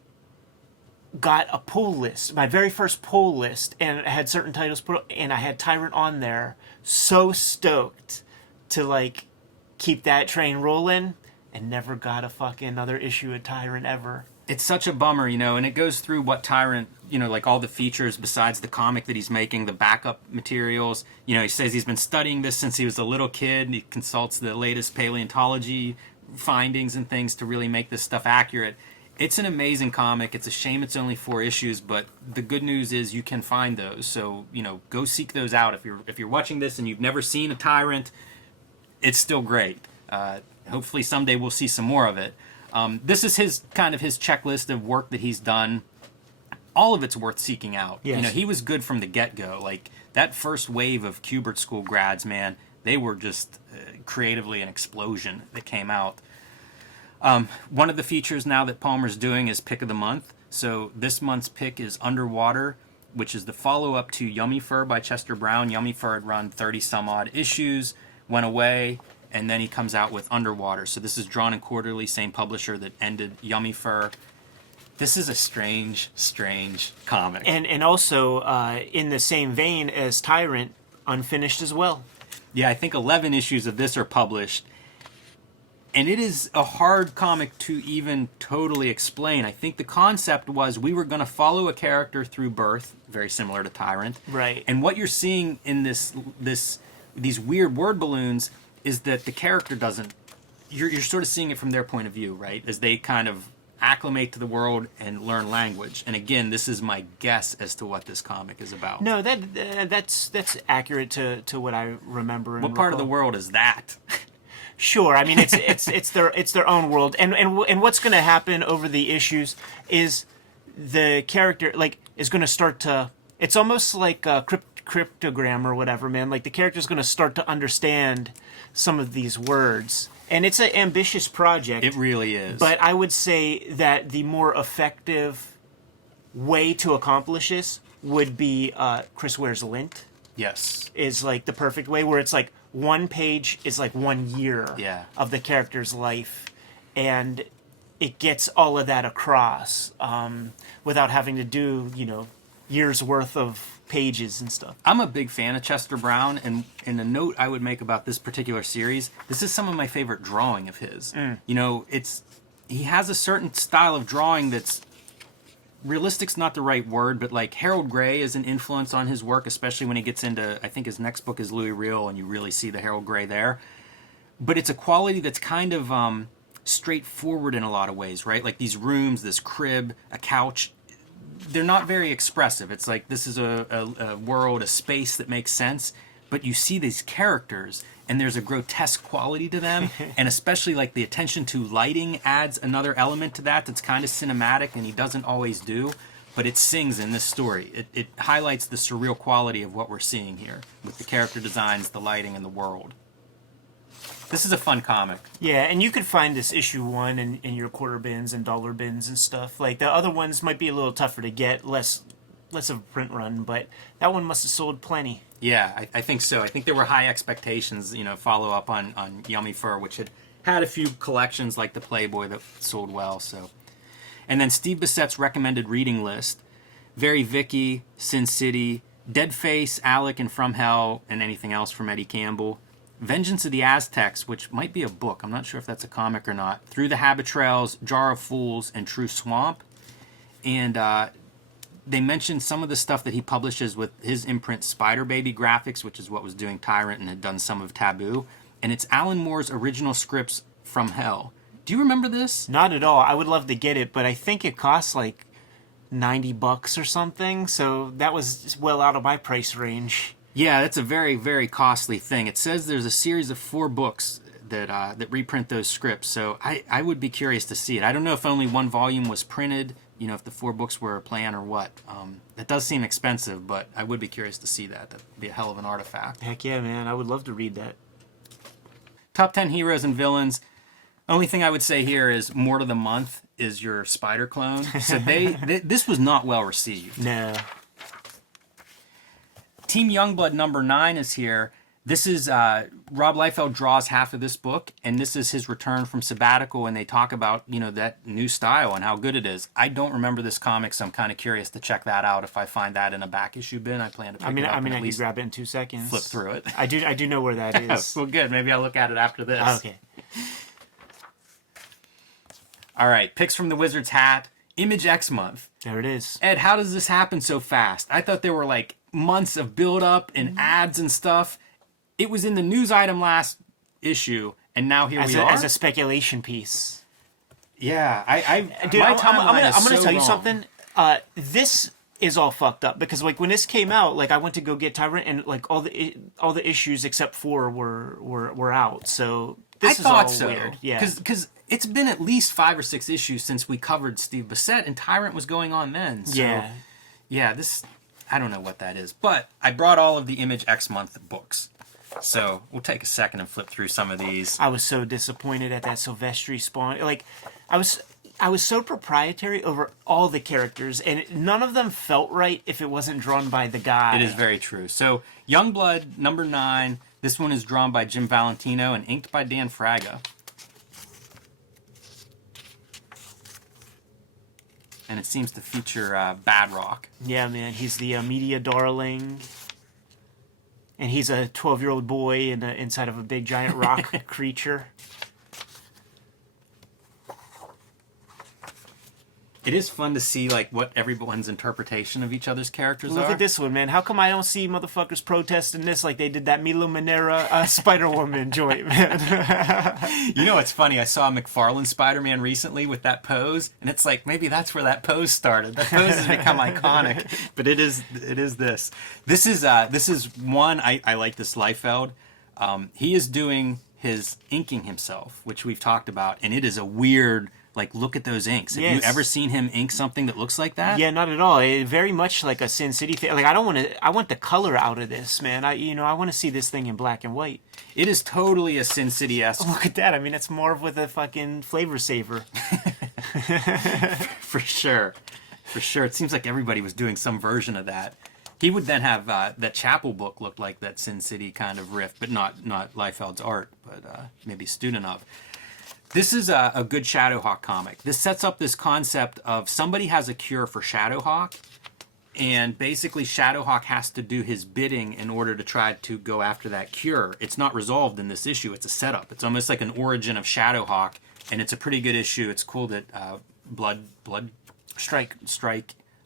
got a pull list, my very first pull list, and it had certain titles and I had Tyrant on there. So stoked to like keep that train rolling, and never got a fucking another issue of Tyrant ever. It's such a bummer, and it goes through what Tyrant, like all the features besides the comic that he's making, the backup materials. He says he's been studying this since he was a little kid. He consults the latest paleontology findings and things to really make this stuff accurate. It's an amazing comic. It's a shame it's only 4 issues, but the good news is you can find those. So, go seek those out. If you're watching this and you've never seen a Tyrant, it's still great. Hopefully someday we'll see some more of it. This is his checklist of work that he's done. All of it's worth seeking out. Yes. He was good from the get-go. Like that first wave of Kubert School grads, man, they were just creatively an explosion that came out. One of the features now that Palmer's doing is Pick of the Month. So this month's pick is Underwater, which is the follow-up to Yummy Fur by Chester Brown. Yummy Fur had run 30-some-odd issues, went away, and then he comes out with Underwater. So this is Drawn and Quarterly, same publisher that ended Yummy Fur. This is a strange, strange comic. And also, in the same vein as Tyrant, unfinished as well. Yeah, I think 11 issues of this are published. And it is a hard comic to even totally explain. I think the concept was we were going to follow a character through birth, very similar to Tyrant. Right. And what you're seeing in these weird word balloons is that the character doesn't... You're sort of seeing it from their point of view, right? As they kind of acclimate to the world and learn language. And again, this is my guess as to what this comic is about. No, that's accurate to what I remember. What part of the world is that? Sure, I mean it's their own world, and what's going to happen over the issues is the character is going to start to. It's almost like a cryptogram or whatever, man. Like the character's going to start to understand some of these words, and it's an ambitious project. It really is. But I would say that the more effective way to accomplish this would be Chris Ware's Lint. Yes. Is like the perfect way, where it's like one page is like 1 year of the character's life, and it gets all of that across without having to do years worth of pages and stuff. I'm a big fan of Chester Brown, and a note I would make about this particular series, this is some of my favorite drawing of his. He has a certain style of drawing that's realistic's not the right word, but like Harold Gray is an influence on his work, especially when he gets into, I think his next book is Louis Riel, and you really see the Harold Gray there. But it's a quality that's kind of straightforward in a lot of ways, right? Like these rooms, this crib, a couch, they're not very expressive. It's like this is a world, a space that makes sense, but you see these characters, and there's a grotesque quality to them, and especially like the attention to lighting adds another element to that that's kind of cinematic, and he doesn't always do, but it sings in this story. It highlights the surreal quality of what we're seeing here with the character designs, the lighting, and the world. This is a fun comic. Yeah, and you could find this issue 1 in your quarter bins and dollar bins and stuff. Like the other ones might be a little tougher to get, less less of a print run, but that one must have sold plenty. Yeah, I think so. I think there were high expectations, follow up on Yummy Fur, which had a few collections like the Playboy that sold well. So, and then Steve Bissette's recommended reading list: Very Vicky, Sin City, Deadface, Alec and From Hell, and anything else from Eddie Campbell. Vengeance of the Aztecs, which might be a book. I'm not sure if that's a comic or not. Through the Habit Trails, Jar of Fools, and True Swamp. And they mentioned some of the stuff that he publishes with his imprint Spider Baby Graphics, which is what was doing Tyrant and had done some of Taboo. And it's Alan Moore's original scripts From Hell. Do you remember this? Not at all. I would love to get it, but I think it costs like $90 or something. So that was well out of my price range. Yeah, that's a very, very costly thing. It says there's a series of 4 books that reprint those scripts. So I would be curious to see it. I don't know if only one volume was printed, if the 4 books were a plan or what. That does seem expensive, but I would be curious to see that. That'd be a hell of an artifact. Heck yeah, man. I would love to read that. Top 10 heroes and villains. Only thing I would say here is Mort of the Month is your Spider clone. So this was not well received. No. Team Youngblood number 9 is here. This is Rob Liefeld draws half of this book, and this is his return from Sabbatical, and they talk about that new style and how good it is. I don't remember this comic, so I'm kind of curious to check that out. If I find that in a back issue bin, I plan to pick it up. I at can least grab it in 2 seconds. flip through it. I do know where that is. Well, good. Maybe I'll look at it after this. Okay. All right, picks from the Wizard's Hat. Image X month. There it is. Ed, how does this happen so fast? I thought there were like months of build-up and ads and stuff. It was in the news item last issue, and now here we are. As a speculation piece. Yeah, Dude, my I'm timeline is gonna so tell you wrong. something. This is all fucked up because like when this came out, like I went to go get Tyrant, and like all the issues except 4 were out. So this is all weird. Yeah, because it's been at least 5 or 6 issues since we covered Steve Bissette, and Tyrant was going on then. So, yeah, this I don't know what that is, but I brought all of the Image X month books. So we'll take a second and flip through some of these. I was so disappointed at that Silvestri spawn. Like, I was so proprietary over all the characters, and none of them felt right if it wasn't drawn by the guy. It is very true. So Youngblood number 9. This one is drawn by Jim Valentino and inked by Dan Fraga. And it seems to feature Badrock. Yeah, man, he's the media darling. And he's a 12-year-old boy inside of a big giant rock creature. It is fun to see like what everyone's interpretation of each other's characters are. Look at this one, man. How come I don't see motherfuckers protesting this like they did that Milo Manera Spider-Woman joint, man? It's funny. I saw McFarlane Spider-Man recently with that pose, and it's like maybe that's where that pose started. That pose has become iconic, but it is this. This is one I like. This Liefeld. He is doing his inking himself, which we've talked about, and it is a weird. Like, look at those inks. Have you ever seen him ink something that looks like that? Yeah, not at all. It, very much like a Sin City thing. Like, I want the color out of this, man. I want to see this thing in black and white. It is totally a Sin City-esque. Look at that. I mean, it's more of with a fucking flavor saver. For sure. For sure. It seems like everybody was doing some version of that. He would then have that Chapel book looked like that Sin City kind of riff, but not Liefeld's art, but maybe student of. This is a good Shadowhawk comic. This sets up this concept of somebody has a cure for Shadowhawk, and basically Shadowhawk has to do his bidding in order to try to go after that cure. It's not resolved in this issue. It's a setup. It's almost like an origin of Shadowhawk, and it's a pretty good issue. It's cool that Blood Strike.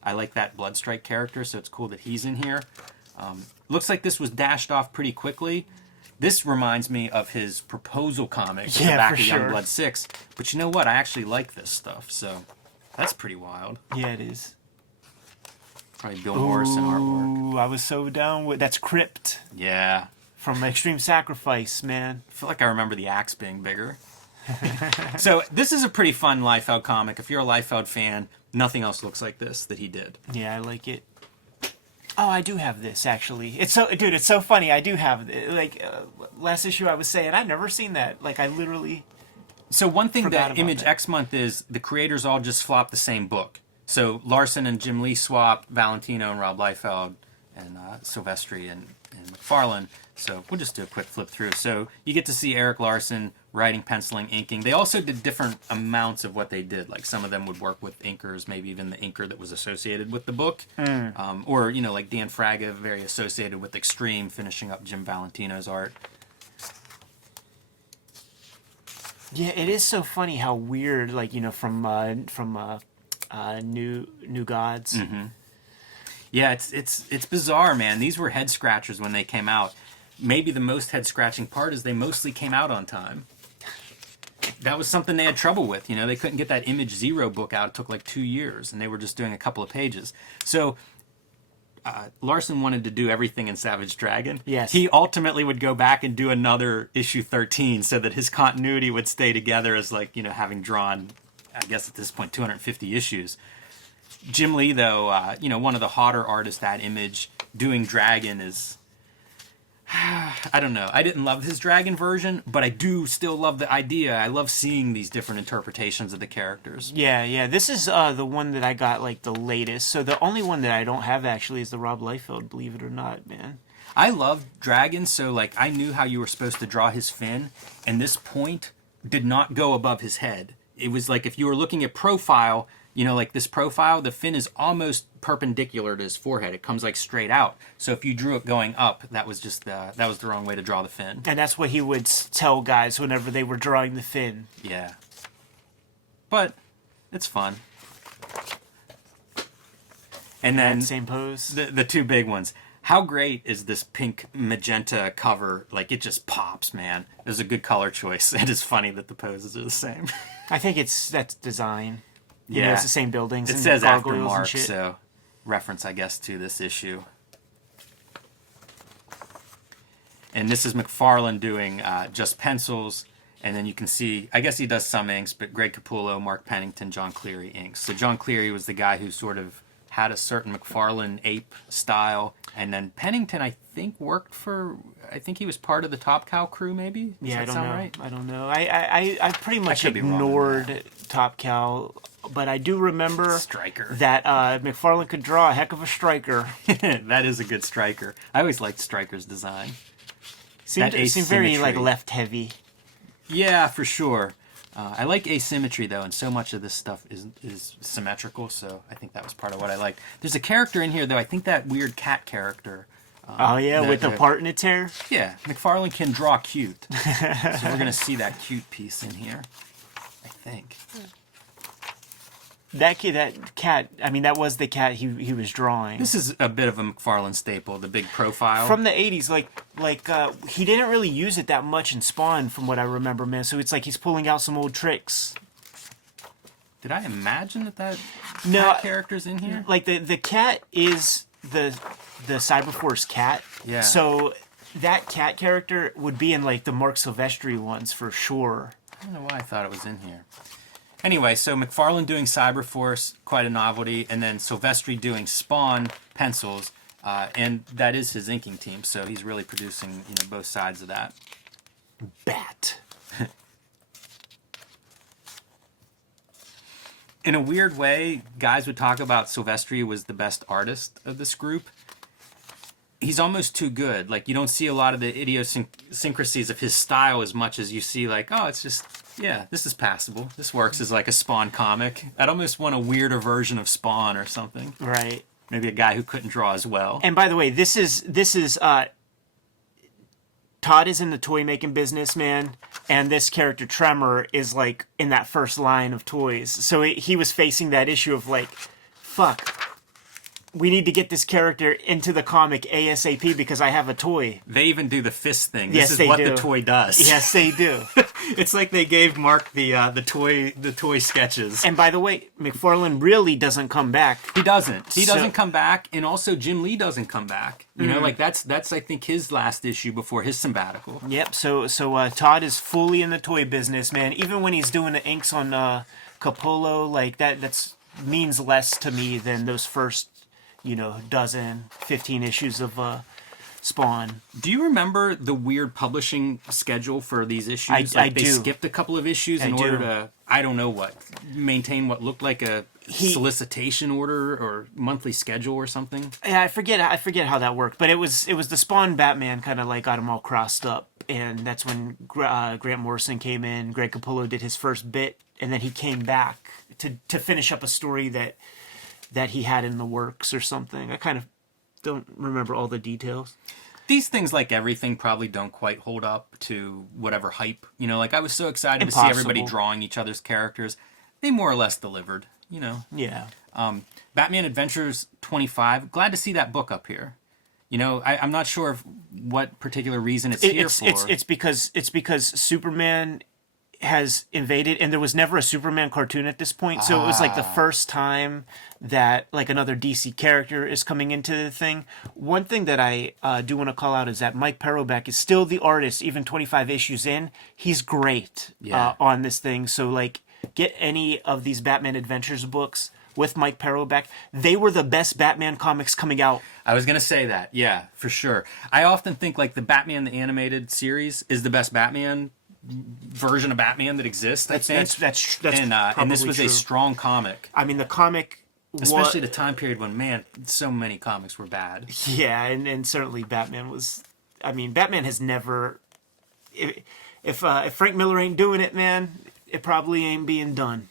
I like that Blood Strike character, so it's cool that he's in here. Looks like this was dashed off pretty quickly. This reminds me of his proposal comic in the back of Youngblood 6. But you know what? I actually like this stuff, so that's pretty wild. Yeah, it is. Probably Bill Morrison artwork. Ooh, I was so down with... That's Crypt. Yeah. From Extreme Sacrifice, man. I feel like I remember the axe being bigger. So this is a pretty fun Liefeld comic. If you're a Liefeld fan, nothing else looks like this that he did. Yeah, I like it. Oh, I do have this, actually. It's so funny. I do have it. Like, last issue I was saying, I've never seen that. Like, I literally... So one thing that Image that. X Month is, the creators all just flop the same book. So Larson and Jim Lee swap, Valentino and Rob Liefeld, and Silvestri and McFarlane. So we'll just do a quick flip through. So you get to see Eric Larson writing, penciling, inking. They also did different amounts of what they did. Like some of them would work with inkers, maybe even the inker that was associated with the book. Or, you know, like Dan Fraga, very associated with Extreme, finishing up Jim Valentino's art. Yeah, it is so funny how weird, like, you know, from New Gods. Mm-hmm. Yeah, it's bizarre, man. These were head scratchers when they came out. Maybe the most head scratching part is they mostly came out on time. That was something they had trouble with. You know, they couldn't get that Image Zero book out. It took like 2 years, and they were just doing a couple of pages. So Larson wanted to do everything in Savage Dragon. Yes. He ultimately would go back and do another issue 13 so that his continuity would stay together as, like, you know, having drawn, I guess at this point, 250 issues. Jim Lee, though, you know, one of the hotter artists at Image, doing Dragon is... I don't know. I didn't love his Dragon version, but I do still love the idea. I love seeing these different interpretations of the characters. Yeah. This is the one that I got, like, the latest. So the only one that I don't have, actually, is the Rob Liefeld, believe it or not, man. I love Dragon, so, like, I knew how you were supposed to draw his fin, and this point did not go above his head. It was like if you were looking at profile... You know, like this profile, the fin is almost perpendicular to his forehead. It comes like straight out. So if you drew it going up, that was just that was the wrong way to draw the fin. And that's what he would tell guys whenever they were drawing the fin. Yeah. But it's fun. And then same pose. The two big ones. How great is this pink magenta cover? Like, it just pops, man. It was a good color choice. It is funny that the poses are the same. I think that's design. You know, it's the same buildings. It says after gargoyles Mark, and shit. so reference, I guess, to this issue. And this is McFarlane doing just pencils, and then you can see, I guess he does some inks, but Greg Capullo, Mark Pennington, John Cleary inks. So John Cleary was the guy who sort of had a certain McFarlane ape style, and then Pennington, I think he was part of the Top Cow crew, maybe? Does that sound right? I don't know. I pretty much ignored Top Cow, but I do remember Striker. That McFarlane could draw a heck of a striker. That is a good striker. I always liked Striker's design. Seemed very like left heavy. Yeah, for sure. I like asymmetry though, and so much of this stuff is symmetrical. So I think that was part of what I liked. There's a character in here though. I think that weird cat character. With the part in its hair. Yeah, McFarlane can draw cute. So we're gonna see that cute piece in here, I think. That cat. I mean, that was the cat he was drawing. This is a bit of a McFarlane staple, the big profile from the '80s. Like he didn't really use it that much in Spawn, from what I remember, man. So it's like he's pulling out some old tricks. Did I imagine that cat character's in here? Like the cat is the Cyberforce cat. Yeah. So that cat character would be in like the Mark Silvestri ones for sure. I don't know why I thought it was in here. Anyway, so McFarlane doing Cyberforce, quite a novelty, and then Silvestri doing Spawn pencils, and that is his inking team, so he's really producing, you know, both sides of that. Bat. In a weird way, guys would talk about Silvestri was the best artist of this group. He's almost too good. Like, you don't see a lot of the idiosyncrasies of his style as much as you see, like, oh, it's just, yeah, this is passable. This works as like a Spawn comic. I'd almost want a weirder version of Spawn or something. Right. Maybe a guy who couldn't draw as well. And by the way, this is Todd is in the toy making business, man, and this character Tremor is like in that first line of toys. So he was facing that issue of like, fuck, we need to get this character into the comic ASAP because I have a toy. They even do the fist thing. Yes, this is what the toy does. Yes, they do. It's like they gave Mark the toy sketches. And by the way, McFarlane really doesn't come back. He doesn't. He doesn't come back, and also Jim Lee doesn't come back. You know, like that's I think his last issue before his sabbatical. Yep. So Todd is fully in the toy business, man. Even when he's doing the inks on Capullo, like that's means less to me than those first, 15 issues of Spawn. Do you remember the weird publishing schedule for these issues? I They do. skipped a couple of issues in order to, I don't know what, maintain what looked like a solicitation order or monthly schedule or something. Yeah, I forget how that worked, but it was the Spawn Batman kind of like got them all crossed up, and that's when Grant Morrison came in. Greg Capullo did his first bit, and then he came back to finish up a story that he had in the works or something. I kind of don't remember all the details. These things, like everything, probably don't quite hold up to whatever hype. You know, like I was so excited to see everybody drawing each other's characters. They more or less delivered, you know. Yeah. Batman Adventures 25. Glad to see that book up here. You know, I'm not sure what particular reason it's here for. It's because Superman has invaded, and there was never a Superman cartoon at this point, so it was like the first time that like another DC character is coming into the thing. One thing that I do want to call out is that Mike Perrobeck is still the artist, even 25 issues in. He's great on this thing. So like, get any of these Batman Adventures books with Mike Perrobeck. They were the best Batman comics coming out. I was gonna say that, yeah, for sure. I often think like the Batman the Animated Series is the best Batman version of Batman that exists. I think That's and this was true. a strong comic. I mean, the comic, Especially the time period when, man, so many comics were bad. Yeah, and certainly Batman was. I mean, Batman has never. If Frank Miller ain't doing it, man, it probably ain't being done.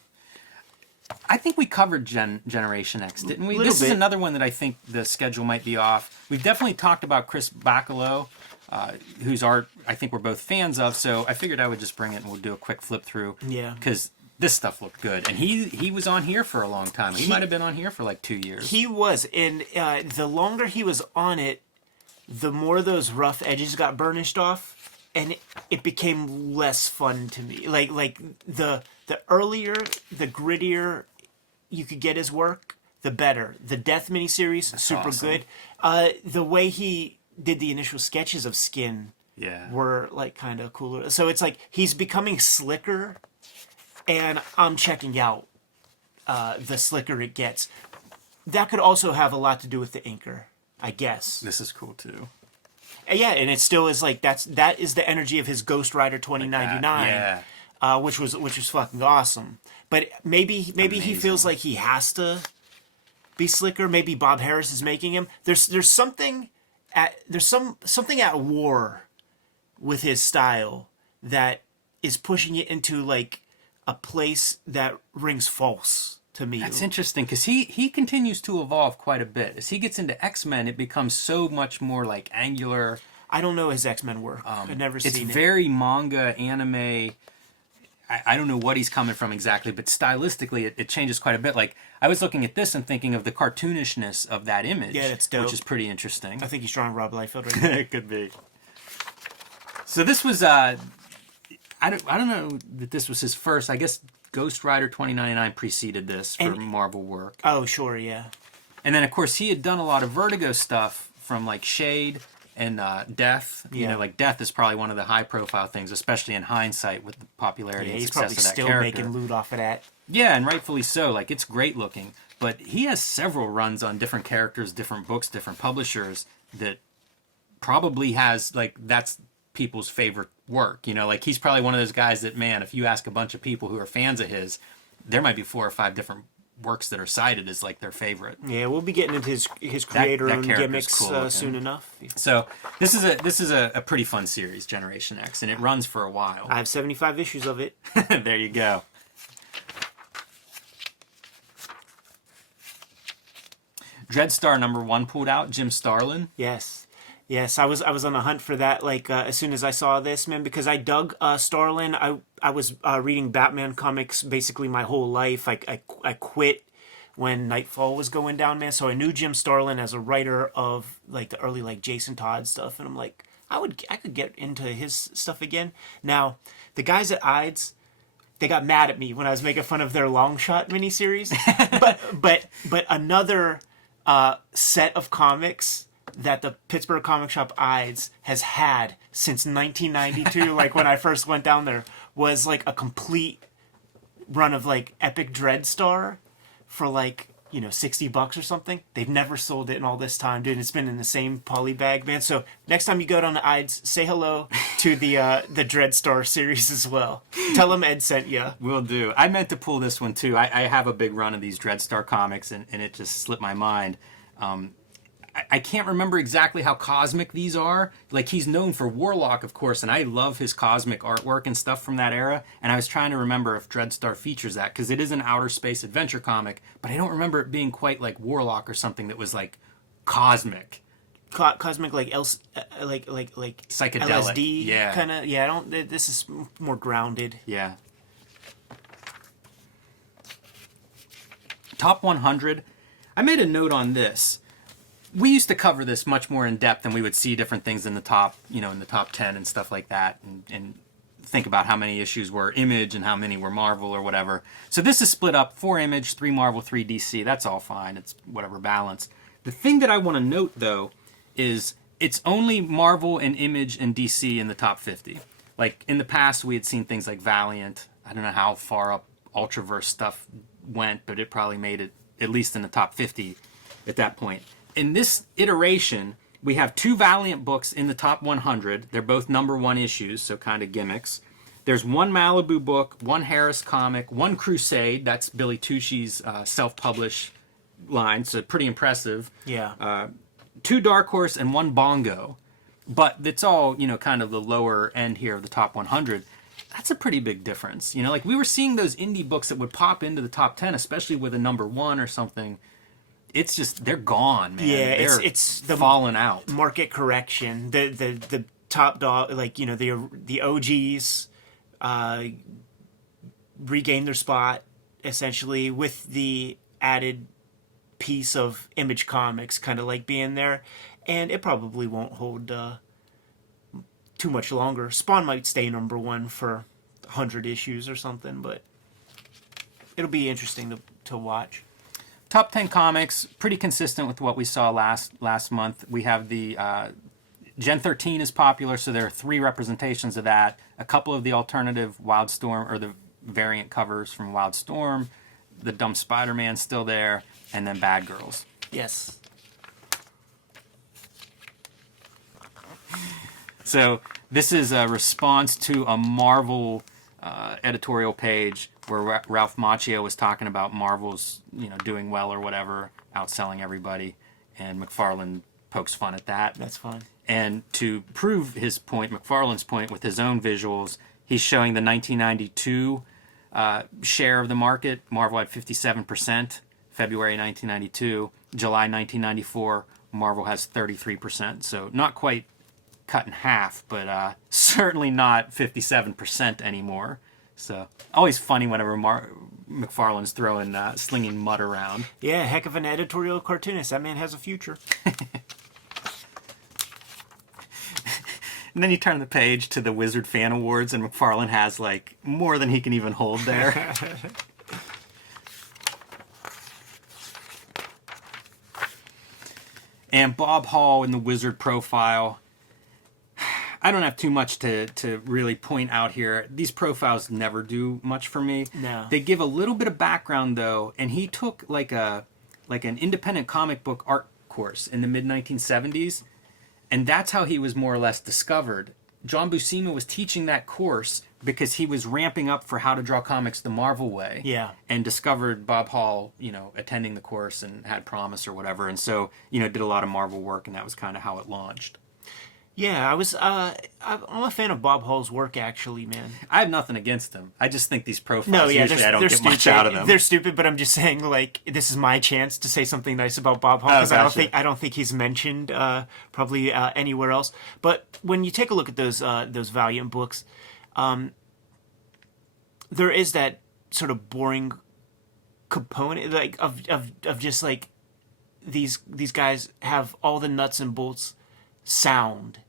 I think we covered Generation X, didn't we? Little This bit. is another one that I think the schedule might be off. We've definitely talked about Chris Bacalo, whose art I think we're both fans of, so I figured I would just bring it and we'll do a quick flip through. Yeah. Because this stuff looked good. And he was on here for a long time. He might have been on here for like 2 years. He was, and the longer he was on it, the more those rough edges got burnished off, and it became less fun to me. Like the earlier, the grittier you could get his work, the better. The Death miniseries, That's super awesome. good. The way he did the initial sketches of Skin were like kind of cooler. So it's like he's becoming slicker, and I'm checking out the slicker it gets. That could also have a lot to do with the inker, I guess. This is cool too. Yeah, and it still is like that is the energy of his Ghost Rider 2099, which was fucking awesome. But maybe he feels like he has to be slicker. Maybe Bob Harris is making him. There's something at war with his style that is pushing it into like a place that rings false to me. That's interesting because he continues to evolve quite a bit. As he gets into X-Men, it becomes so much more like angular. I don't know his X-Men work. I've never seen it. It's very manga, anime. I don't know what he's coming from exactly, but stylistically it changes quite a bit. Like, I was looking at this and thinking of the cartoonishness of that image. Yeah, that's dope. Which is pretty interesting. I think he's drawing Rob Liefeld right now. It could be. So this was, I don't know that this was his first. I guess Ghost Rider 2099 preceded this for Marvel work. Oh, sure, yeah. And then, of course, he had done a lot of Vertigo stuff from, like, Shade and Death. You know, like, Death is probably one of the high-profile things, especially in hindsight with the popularity and He's success probably of that still character. making loot off of that. Yeah, and rightfully so. Like, it's great looking. But he has several runs on different characters, different books, different publishers that probably has, like, that's people's favorite work. You know, like, he's probably one of those guys that, man, if you ask a bunch of people who are fans of his, there might be 4 or 5 different works that are cited as, like, their favorite. Yeah, we'll be getting into his creator-owned gimmicks cool soon enough. So this is a pretty fun series, Generation X, and it runs for a while. I have 75 issues of it. There you go. Dreadstar #1 pulled out, Jim Starlin. Yes, I was on a hunt for that. Like as soon as I saw this, man, because I dug Starlin. I was reading Batman comics basically my whole life. I quit when Nightfall was going down, man. So I knew Jim Starlin as a writer of like the early like Jason Todd stuff, and I'm like, I could get into his stuff again. Now the guys at Ides, they got mad at me when I was making fun of their Long Shot miniseries, but another set of comics that the Pittsburgh Comic Shop Ides has had since 1992, like when I first went down there, was like a complete run of like Epic Dreadstar for like $60 or something. They've never sold it in all this time, dude. It's been in the same poly bag, man. So next time you go down to Ides, say hello to the Dreadstar series as well. Tell them Ed sent you. Will do. I meant to pull this one too. I have a big run of these Dreadstar comics, and it just slipped my mind. I can't remember exactly how cosmic these are. Like, he's known for Warlock, of course, and I love his cosmic artwork and stuff from that era. And I was trying to remember if Dreadstar features that, because it is an outer space adventure comic, but I don't remember it being quite like Warlock or something that was like cosmic. Cosmic, like Psychedelic. LSD, Yeah. kind of. Yeah, I don't. This is more grounded. Yeah. Top 100. I made a note on this. We used to cover this much more in depth, and we would see different things in the top, in the top 10 and stuff like that, and think about how many issues were Image and how many were Marvel or whatever. So this is split up: 4 Image, 3 Marvel, 3 DC. That's all fine. It's whatever balance. The thing that I want to note, though, is it's only Marvel and Image and DC in the top 50. Like, in the past, we had seen things like Valiant. I don't know how far up Ultraverse stuff went, but it probably made it at least in the top 50 at that point. In this iteration, we have 2 Valiant books in the top 100. They're both #1 issues, so kind of gimmicks. There's 1 Malibu book, 1 Harris comic, 1 Crusade. That's Billy Tucci's self-published line, so pretty impressive. Yeah. 2 Dark Horse and 1 Bongo. But it's all, kind of the lower end here of the top 100. That's a pretty big difference. Like, we were seeing those indie books that would pop into the top 10, especially with a #1 or something. It's just, they're gone, man. Yeah, they're it's the falling out. Market correction. The top dog, like, the OGs regain their spot, essentially, with the added piece of Image Comics kind of like being there, and it probably won't hold too much longer. Spawn might stay #1 for 100 issues or something, but it'll be interesting to watch. Top 10 comics, pretty consistent with what we saw last month. We have the Gen 13 is popular, so there are 3 representations of that. A couple of the alternative Wildstorm, or the variant covers from Wildstorm. The Dumb Spider-Man's still there, and then Bad Girls. Yes. So this is a response to a Marvel editorial page where Ralph Macchio was talking about Marvel's, doing well or whatever, outselling everybody, and McFarlane pokes fun at that. That's fine. And to prove his point, McFarlane's point, with his own visuals, he's showing the 1992 share of the market. Marvel had 57%, February 1992. July 1994, Marvel has 33%. So not quite cut in half, but certainly not 57% anymore. So always funny whenever McFarlane's throwing slinging mud around. Yeah, heck of an editorial cartoonist. That man has a future. And then you turn the page to the Wizard Fan Awards, and McFarlane has like more than he can even hold there. And Bob Hall in the Wizard profile. I don't have too much to really point out here. These profiles never do much for me. No. They give a little bit of background, though, and he took like an independent comic book art course in the mid-1970s, and that's how he was more or less discovered. John Buscema was teaching that course because he was ramping up for how to draw comics the Marvel way. Yeah. And discovered Bob Hall, attending the course and had promise or whatever, and so, did a lot of Marvel work, and that was kind of how it launched. Yeah, I'm a fan of Bob Hall's work, actually, man. I have nothing against them. I just think these profiles, usually I don't they're get stupid. much out of them. They're stupid, but I'm just saying, like, this is my chance to say something nice about Bob Hall, because I don't think he's mentioned probably anywhere else. But when you take a look at those Valiant books, there is that sort of boring component, like of just like these guys have all the nuts and bolts sound.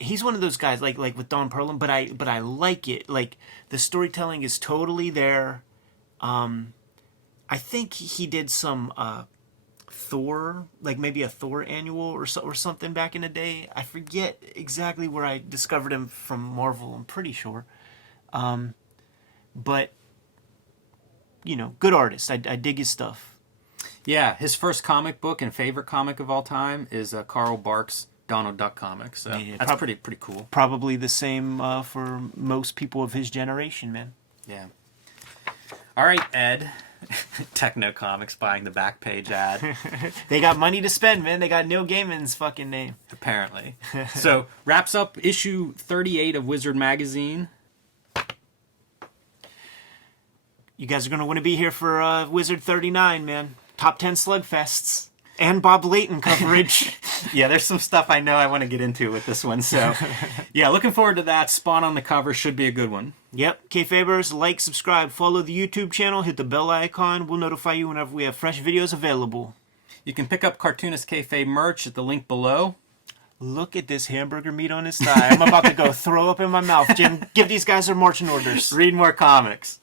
He's one of those guys, like with Don Perlin, but I like it. Like, the storytelling is totally there. I think he did some Thor, like maybe a Thor annual or something back in the day. I forget exactly where I discovered him from Marvel. I'm pretty sure, but good artist. I dig his stuff. Yeah, his first comic book and favorite comic of all time is Carl Barks' Donald Duck comics. So Yeah, that's pretty cool. Probably the same for most people of his generation, man. Yeah. All right, Ed. Techno Comics buying the back page ad. They got money to spend, man. They got Neil Gaiman's fucking name. Apparently. So, wraps up issue 38 of Wizard Magazine. You guys are going to be here for Wizard 39, man. Top 10 slugfests. And Bob Layton coverage. Yeah, there's some stuff I know I want to get into with this one. So, yeah, looking forward to that. Spawn on the cover should be a good one. Yep. Kayfabers, like, subscribe, follow the YouTube channel, hit the bell icon. We'll notify you whenever we have fresh videos available. You can pick up Cartoonist Kayfabe merch at the link below. Look at this hamburger meat on his thigh. I'm about to go throw up in my mouth. Jim, give these guys their marching orders. Read more comics.